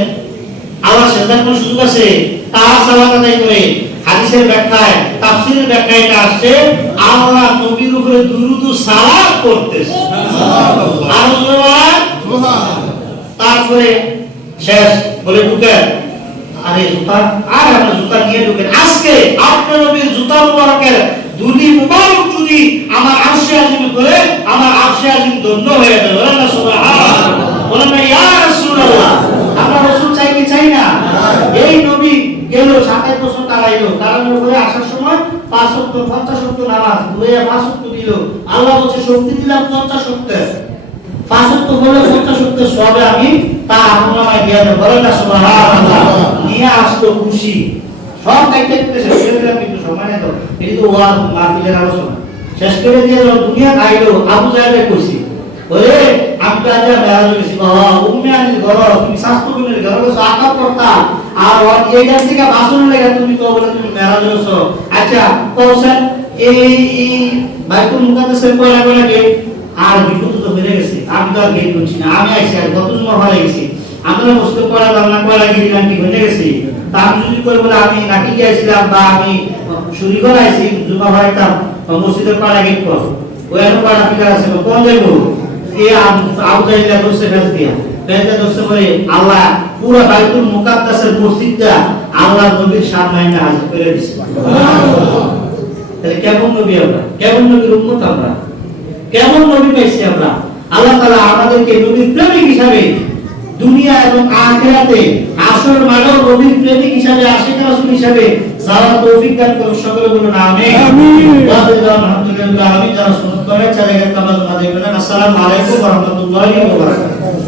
আল্লাহ সেজদার কোন সুযোগ আছে? তার সালাত আদায় করে। হাদিসের ব্যাখ্যায়, তাফসীরের ব্যাখ্যায় এটা আসছে আল্লাহ নবীর উপরে দুরূদ ও সালাত করতেছে। সুবহানাল্লাহ। তারপরে শেষ বলে ঢুকেন, আরে জুতা, আর আমরা জুতা নিয়ে ঢুকেন। আজকে আপনার নবীর জুতা মুবারকের দুলি মুবারক যদি আমার আরশে আজিম করে, আমার আরশে আজিম ধন্য হয়ে যাবে। বলেন না সুবহানাল্লাহ, বলেন না ইয়া রাসূলুল্লাহ। আমরা রাসূল চাই কি চাই না? এই নবী গেল 27 বছর কাটাইলো, কারণ উপরে আসার সময় 5 ওয়াক্ত 50 ওয়াক্ত নামাজ দুয়ে 5 ওয়াক্ত দিল। আল্লাহ বলছে শক্তি দিলাম 50 ওয়াক্তের, 5 ওয়াক্ত হলে 50 ওয়াক্তের সবে আমি তার আমলনামায় দিয়ে দেব। বলেন না সুবহানাল্লাহ। নিয়ে আসলো খুশি, সব কাইতে শেষ করে দিলাম, কিন্তু সময় নেই তো, এই তো ওয়াজ মাহফিলের আলোচনা শেষ করে দিয়ে যখন দুনিয়া আইলো, আবু জাহেলে কইছি, ওরে আমি তো আজ মেরাজ গেছি, বাবা উম্মে আনিল ঘর, তুমি শাস্ত্র গুণের ঘর গেছো আকাব করতা, আর এইখান থেকে বাসন লাগা তুমি তো বলে তুমি মেরাজ গেছো। আচ্ছা কওছেন এই বাইতুল মুকাদ্দাসের কয়লা কয়লা গেট, আর বিপদ তো হয়ে গেছে, আমি তো আর গেট করছি না, আমি আইছি আর কত জমা হয়ে গেছি, আমরা বসতে কয়লা বাংলা কয়লা গিরিলাম কি হয়ে গেছি। তা আমি যদি কই বলে আমি নাকি গিয়েছিলাম বা আমি চুরি করে আইছি, জমা হইতাম মসজিদের কয়লা গেট কর, ওই আর কয়লা ফিকার আছে কোন যাইবো, এ আবু জাহেল দোষে ফেল দিয়া ফেলতে দোষে করে আল্লাহ পুরো বাইতুল মুকাদ্দাসের মসজিদটা আল্লাহ নবীর সামনে এনে হাজির করে দিয়েছে। সুবহানাল্লাহ। তাহলে কেমন নবী আমরা, কেমন নবীর উম্মত আমরা, কেমন নবী পাইছি আমরা। আল্লাহ তাআলা আমাদেরকে নবীর প্রেমিক হিসাবে দুনিয়া এবং আখিরাতে আসর মানব নবীর প্রেমিক হিসাবে, আশিক রাসূল হিসাবে যারা তৌফিক দান করুন, সকলে বলুন আমিন। আমিন। আলহামদুলিল্লাহ। আমি যারা সুন্নাত করে চলে গেছে তাদের মাঝে বলেন আসসালামু আলাইকুম ওয়া রাহমাতুল্লাহি ওয়া বারাকাতুহু।